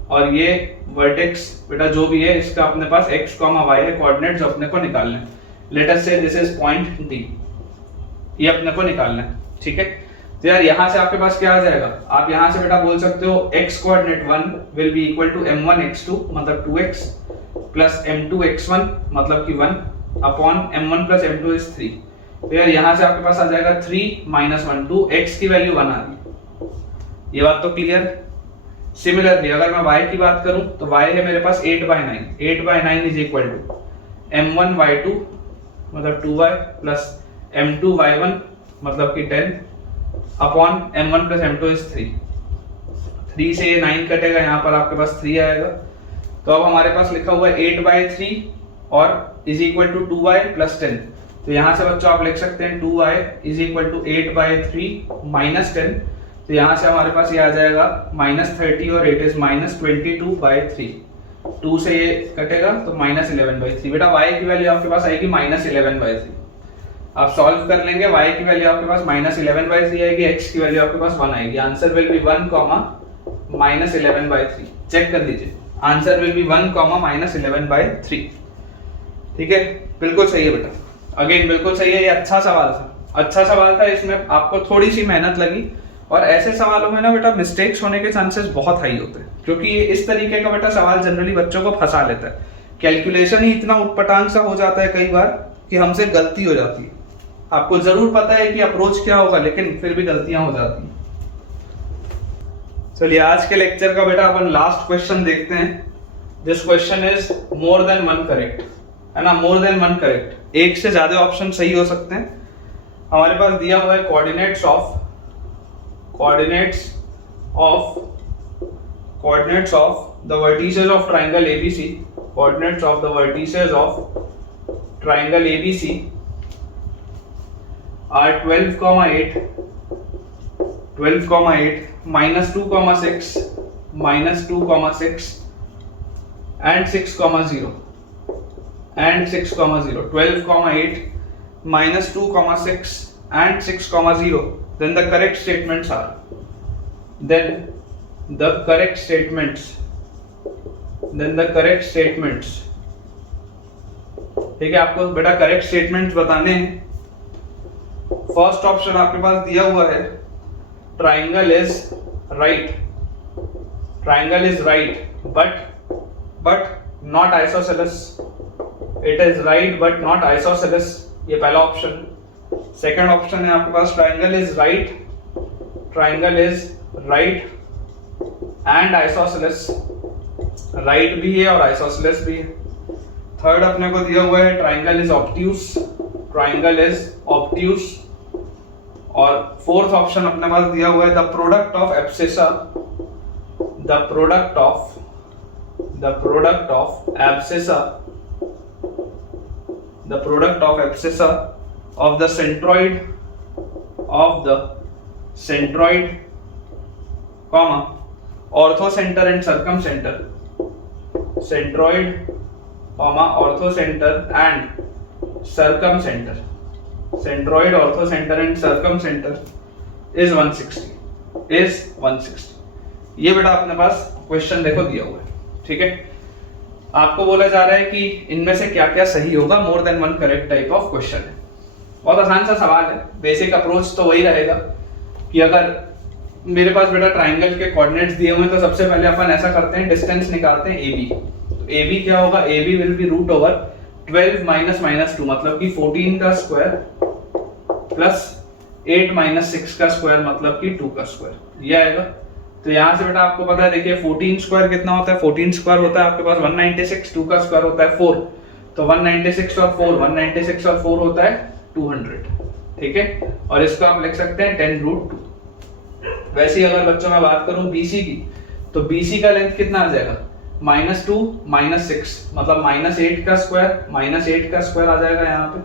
और ये वर्टेक्स बेटा जो भी है इसका अपने पास x, y है कोऑर्डिनेट जो अपने को निकालना है। Late us say this is point D, ये अपने को निकालना है, ठीक है। तो यार यहाँ से आपके पास क्या आ जाएगा, आप यहाँ से बेटा बोल सकते हो x coordinate 1 will be equal to m1 x2 मतलब 2x प्लस m2 x1 मतलब कि 1 upon m1 plus m2 is 3। तो यार यहाँ से आपके पास आ जाएगा 3 माइनस 1 2, x की वैल्यू 1 आ गई। ये बात तो क्लियर। सिमिलरली अगर मैं y की बात करूं तो y है मेरे पास 8/9, 8/9 is equal to m1 y2 मतलब 2y प्लस m2 y1 मतलब कि 10 upon m1 plus m2 is 3। 3 से ये 9 कटेगा, यहाँ पर आपके पास 3 आएगा। तो अब हमारे पास लिखा हुआ है 8/3 और is equal to 2y plus 10। तो यहाँ से बच्चों आप लिख सकते हैं 2y is equal to 8/3 minus 10। तो यहाँ से हमारे पास ये आ जाएगा -30 और 8 इज -22/3। 2 से ये कटेगा तो -11/3। बेटा y की वैल्यू आपके पास आएगी -11/3। आप सॉल्व कर लेंगे, y की वैल्यू आपके पास -11/3 आएगी, x की वैल्यू आपके पास 1 आएगी। Answer will be 1, -11/3। चेक कर लीजिए, आंसर विल बी 1, -11/3। ठीक है, बिल्कुल सही है बेटा, अगेन बिल्कुल सही है। ये अच्छा सवाल था, अच्छा सवाल था। इसमें आपको थोड़ी सी मेहनत लगी और ऐसे सवालों में ना बेटा मिस्टेक्स होने के चांसेस बहुत हाई होते हैं, क्योंकि ये इस तरीके का बेटा सवाल जनरली बच्चों को फंसा लेता है। कैलकुलेशन ही इतना उटपटांग सा हो जाता है कई बार कि हमसे गलती हो जाती है। आपको जरूर पता है कि अप्रोच क्या होगा, लेकिन फिर भी गलतियां हो जाती हैं। चलिए आज के लेक्चर का बेटा अपन लास्ट क्वेश्चन देखते हैं। This question is more than 1 correct, है ना, मोर देन 1 करेक्ट। एक से ज्यादा ऑप्शन सही हो सकते हैं। हमारे पास दिया हुआ है coordinates of the vertices of triangle ABC, coordinates of the vertices of triangle ABC are 12,8, -2,6, -2,6 and 6,0 and 6,0, 12,8, -2,6 and 6,0. Then the correct statements are, ठीक है, आपको बेटा करेक्ट स्टेटमेंट्स बताने हैं। फर्स्ट ऑप्शन आपके पास दिया हुआ है, triangle is right but not isosceles. It is right but not isosceles, ये पहला ऑप्शन। सेकंड ऑप्शन है आपके पास, triangle is right and isosceles, right भी है और आइसोसेलेस भी है। थर्ड अपने को दिया हुआ है, ट्राइंगल इज ऑब्ट्यूस। और फोर्थ ऑप्शन अपने पास दिया हुआ है, the product of abscissa of the centroid, comma, orthocenter and circumcenter, centroid, comma, orthocenter and circumcenter, centroid, orthocenter and circumcenter is 160। ये बेटा अपने पास क्वेश्चन देखो दिया हुआ है, ठीक है। आपको बोला जा रहा है कि इनमें से क्या क्या सही होगा, more than 1 correct type of question है। बहुत आसान सा सवाल है। बेसिक अप्रोच तो वही रहेगा कि अगर मेरे पास बेटा ट्राइंगल के कोऑर्डिनेट्स दिए हुए हैं तो सबसे पहले अपन ऐसा करते हैं, डिस्टेंस निकालते हैं AB। तो AB क्या होगा, AB will be root over 12 minus -2 मतलब कि 14 का स्क्वायर प्लस 8 माइनस 6 का स्क्वायर मतलब कि 2 का स्क्वायर, ये आएगा। तो यहाँ से बेटा आपको पता है, देखिए 14 स्क्वायर कितना होता है, 14 स्क्वायर होता है आपके पास 196, 2 का स्क्वायर होता है 4, तो 196 और 4 होता है 200, ठीक है। और इसको आप लिख सकते हैं 10√2। वैसे ही अगर बच्चों में बात करूं BC की, तो BC का लेंथ कितना आ जाएगा, -2 -6 मतलब -8 का स्क्वायर आ जाएगा यहाँ पे,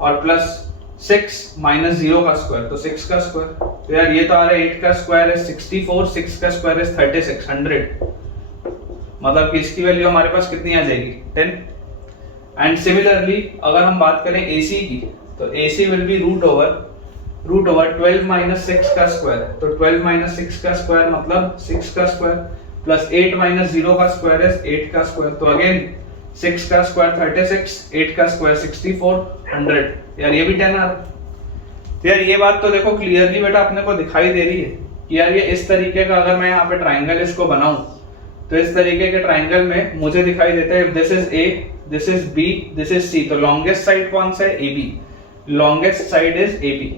और प्लस 6 -0 का स्क्वायर तो 6 का स्क्वायर। तो यार ये तो आ रहा है 8 का स्क्वायर है 64, 6 का स्क्वायर है 36, 100, मतलब कि इसकी वैल्यू हमारे पास कितनी आ जाएगी, 10। एंड सिमिलरली अगर हम बात करें AC की, तो AC will be root over 12 minus 6 का स्क्वायर, तो 12 माइनस 6 का स्क्वायर मतलब 6 का स्क्वायर प्लस 8 माइनस 0 का स्क्वायर है 8 का स्क्वायर, तो अगेन 6 का स्क्वायर 36, 8 का स्क्वायर 64, 100। यार ये भी 10 आ रहा है। तो यार ये बात तो देखो क्लियरली बेटा अपने को दिखाई दे रही है कि यार ये इस तरीके का अगर मैं यहाँ पे ट्राइंगल इसको बनाऊं तो इस तरीके के ट्राइंगल में मुझे दिखाई देता है this is A, this is B, this is C. तो लॉन्गेस्ट साइड कौन सा है? A B. Longest side is A B,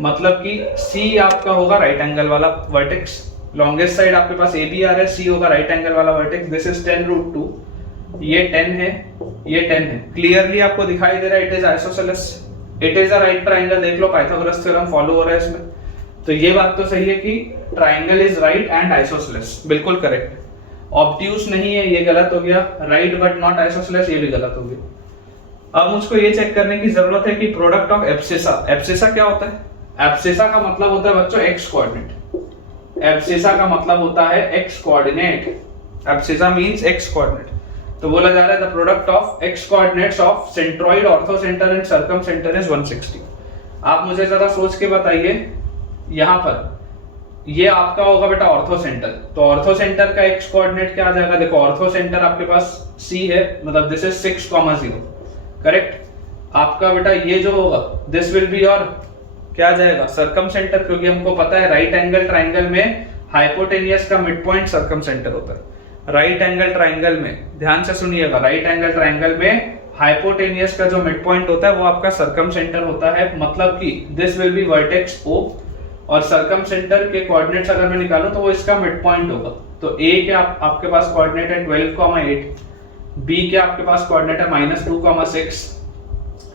मतलब कि सी आपका होगा राइट एंगल वाला वर्टेक्स। लॉन्गेस्ट साइड आपके पास ए बी आ रहा है, सी होगा राइट एंगल वाला वर्टेक्स। दिस इज 10√2, ये 10 है, ये 10 है। क्लियरली आपको दिखाई दे रहा है it is isosceles, it is a right triangle. देख लो पाइथागोरस थ्योरम फॉलो हो रहा है इसमें। तो ये बात तो सही है कि triangle is right and isosceles, बिल्कुल करेक्ट। ऑब्ट्यूज नहीं है, ये गलत हो गया। राइट बट नॉट आइसोसेलेस, ये भी गलत हो गया। अब मुझको ये चेक करने की जरूरत है कि प्रोडक्ट ऑफ एब्सिसा, एब्सिसा क्या होता है? एब्सिसा का मतलब होता है बच्चों एक्स कोऑर्डिनेट। एब्सिसा का मतलब होता है x coordinate. Abscissa means x coordinate. तो बोला जा रहा है the product of x coordinates of centroid, ortho centre and circum centre is 160। आप मुझे जरा सोच के बताइए, यहां पर ये आपका होगा बेटा ऑर्थो सेंटर। तो ऑर्थो सेंटर का एक्स कोऑर्डिनेट क्या आ जाएगा? देखो ऑर्थो सेंटर आपके पास सी है, मतलब दिस इज 6,0, करेक्ट। आपका बेटा ये जो होगा दिस विल बी और क्या आ जाएगा? सर्कम सेंटर, क्योंकि हमको पता है राइट एंगल ट्राइंगल में हाइपोटेनियस का मिड पॉइंट सर्कम सेंटर होता है। राइट एंगल ट्राइंगल में ध्यान से सुनिएगा, राइट एंगल ट्राइंगल में हाइपोटेनियस का जो मिड पॉइंट होता है वो आपका सर्कम सेंटर होता है। मतलब कि this will B vertex O, और सर्कम सेंटर के कोऑर्डिनेट्स अगर मैं निकालूं तो वो इसका मिड पॉइंट होगा। तो ए के आपके पास कोऑर्डिनेट है 12,8, बी के आपके पास कोऑर्डिनेट है -2,6।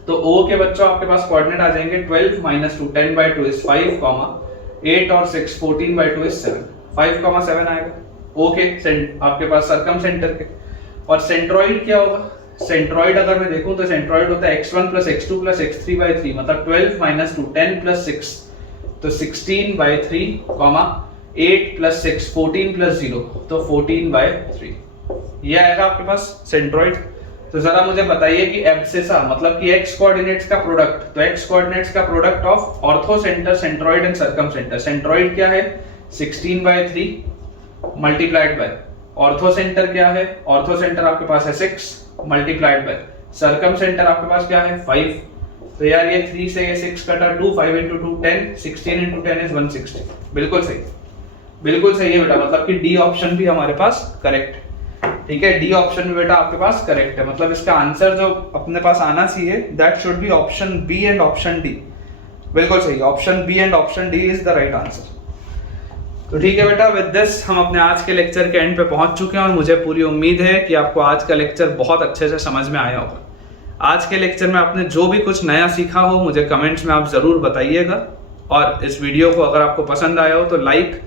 तो ओ के बच्चों आपके पास कोऑर्डिनेट आ जाएंगे 12 - 2, 10/2 इज 5, 8 और 6 14/2 इज 7, 5,7 आएगा। ओ के आपके पास सर्कम सेंटर के। और सेंट्रोइड क्या होगा? सेंट्रोइड अगर मैं देखूं तो सेंट्रोइड होता है x1 + x2 + x3/3, मतलब 12 - 2 10 + 6, तो 16/3, 8 + 6 14 + 0, तो 14/3। ये आएगा आपके पास सेंट्रोइड। तो जरा मुझे बताइए कि एब्सिसा मतलब कि एक्स कोऑर्डिनेट्स का प्रोडक्ट, तो एक्स कोऑर्डिनेट्स का product of ortho centre, centroid and circum centre. Centroid क्या है? 16/3 मल्टीप्लाइड बाय ऑर्थो सेंटर क्या है? ऑर्थो सेंटर आपके पास है 6 मल्टीप्लाइड बाय सर्कम सेंटर आपके पास क्या है? 5। तो यार ये 3 से ये 6 कटा 2, 5 × 2 10, 16 × 10 इज 160। बिल्कुल सही, बिल्कुल सही है बेटा। मतलब कि डी ऑप्शन भी हमारे पास करेक्ट है। ठीक है, डी ऑप्शन भी बेटा आपके पास करेक्ट है। मतलब इसका आंसर जो अपने पास आना चाहिए that should be option B and option D. बिल्कुल सही, option B and option D is the right answer. तो ठीक है बेटा, विद दिस हम अपने आज के लेक्चर के एंड पे पहुंच चुके हैं और मुझे पूरी उम्मीद है कि आपको आज का लेक्चर बहुत अच्छे से समझ में आया होगा। आज के लेक्चर में आपने जो भी कुछ नया सीखा हो मुझे कमेंट्स में आप ज़रूर बताइएगा। और इस वीडियो को अगर आपको पसंद आया हो तो लाइक,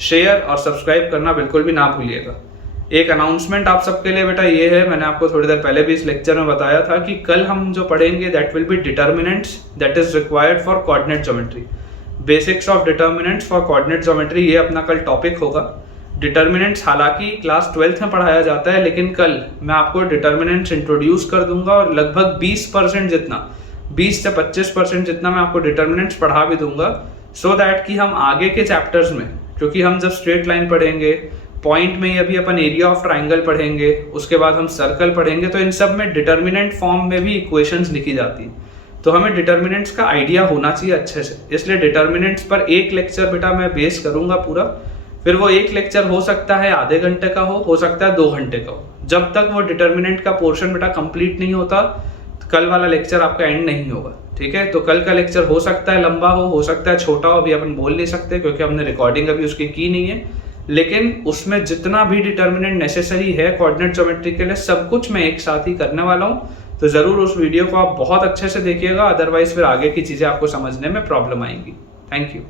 शेयर और सब्सक्राइब करना बिल्कुल भी ना भूलिएगा। एक अनाउंसमेंट आप सबके लिए बेटा ये है, मैंने आपको थोड़ी देर पहले भी इस लेक्चर में बताया था कि कल हम जो पढ़ेंगे that will B determinants that is required for coordinate geometry. Basics of determinants for coordinate geometry, ये अपना कल टॉपिक होगा। डिटर्मिनेंट्स हालांकि क्लास 12th में पढ़ाया जाता है, लेकिन कल मैं आपको डिटर्मिनेंट्स इंट्रोड्यूस कर दूंगा और लगभग 20% जितना, 20 से 25% जितना मैं आपको डिटर्मिनेंट्स पढ़ा भी दूंगा, सो दैट कि हम आगे के चैप्टर्स में, क्योंकि हम जब स्ट्रेट लाइन पढ़ेंगे, पॉइंट में ही अभी अपन एरिया ऑफ ट्राइंगल पढ़ेंगे, उसके बाद हम सर्कल पढ़ेंगे, तो इन सब में डिटर्मिनेंट फॉर्म में भी इक्वेशंस लिखी जाती है। तो हमें डिटर्मिनेंट्स का आइडिया होना चाहिए अच्छे से, इसलिए डिटर्मिनेंट्स पर एक लेक्चर बेटा मैं बेस करूंगा पूरा। फिर वो एक लेक्चर हो सकता है आधे घंटे का हो सकता है 2 घंटे का हो। जब तक वो डिटर्मिनेंट का पोर्शन बेटा कंप्लीट नहीं होता, कल वाला लेक्चर आपका एंड नहीं होगा। ठीक है, तो कल का लेक्चर हो सकता है लंबा हो सकता है छोटा हो, अभी अपन बोल नहीं सकते क्योंकि हमने रिकॉर्डिंग अभी उसकी की नहीं है। लेकिन उसमें जितना भी डिटर्मिनेंट नेसेसरी है कोऑर्डिनेट ज्योमेट्री के लिए, सब कुछ मैं एक साथ ही करने वाला हूँ। तो जरूर उस वीडियो को आप बहुत अच्छे से देखिएगा, अदरवाइज फिर आगे की चीजें आपको समझने में प्रॉब्लम आएंगी। Thank you.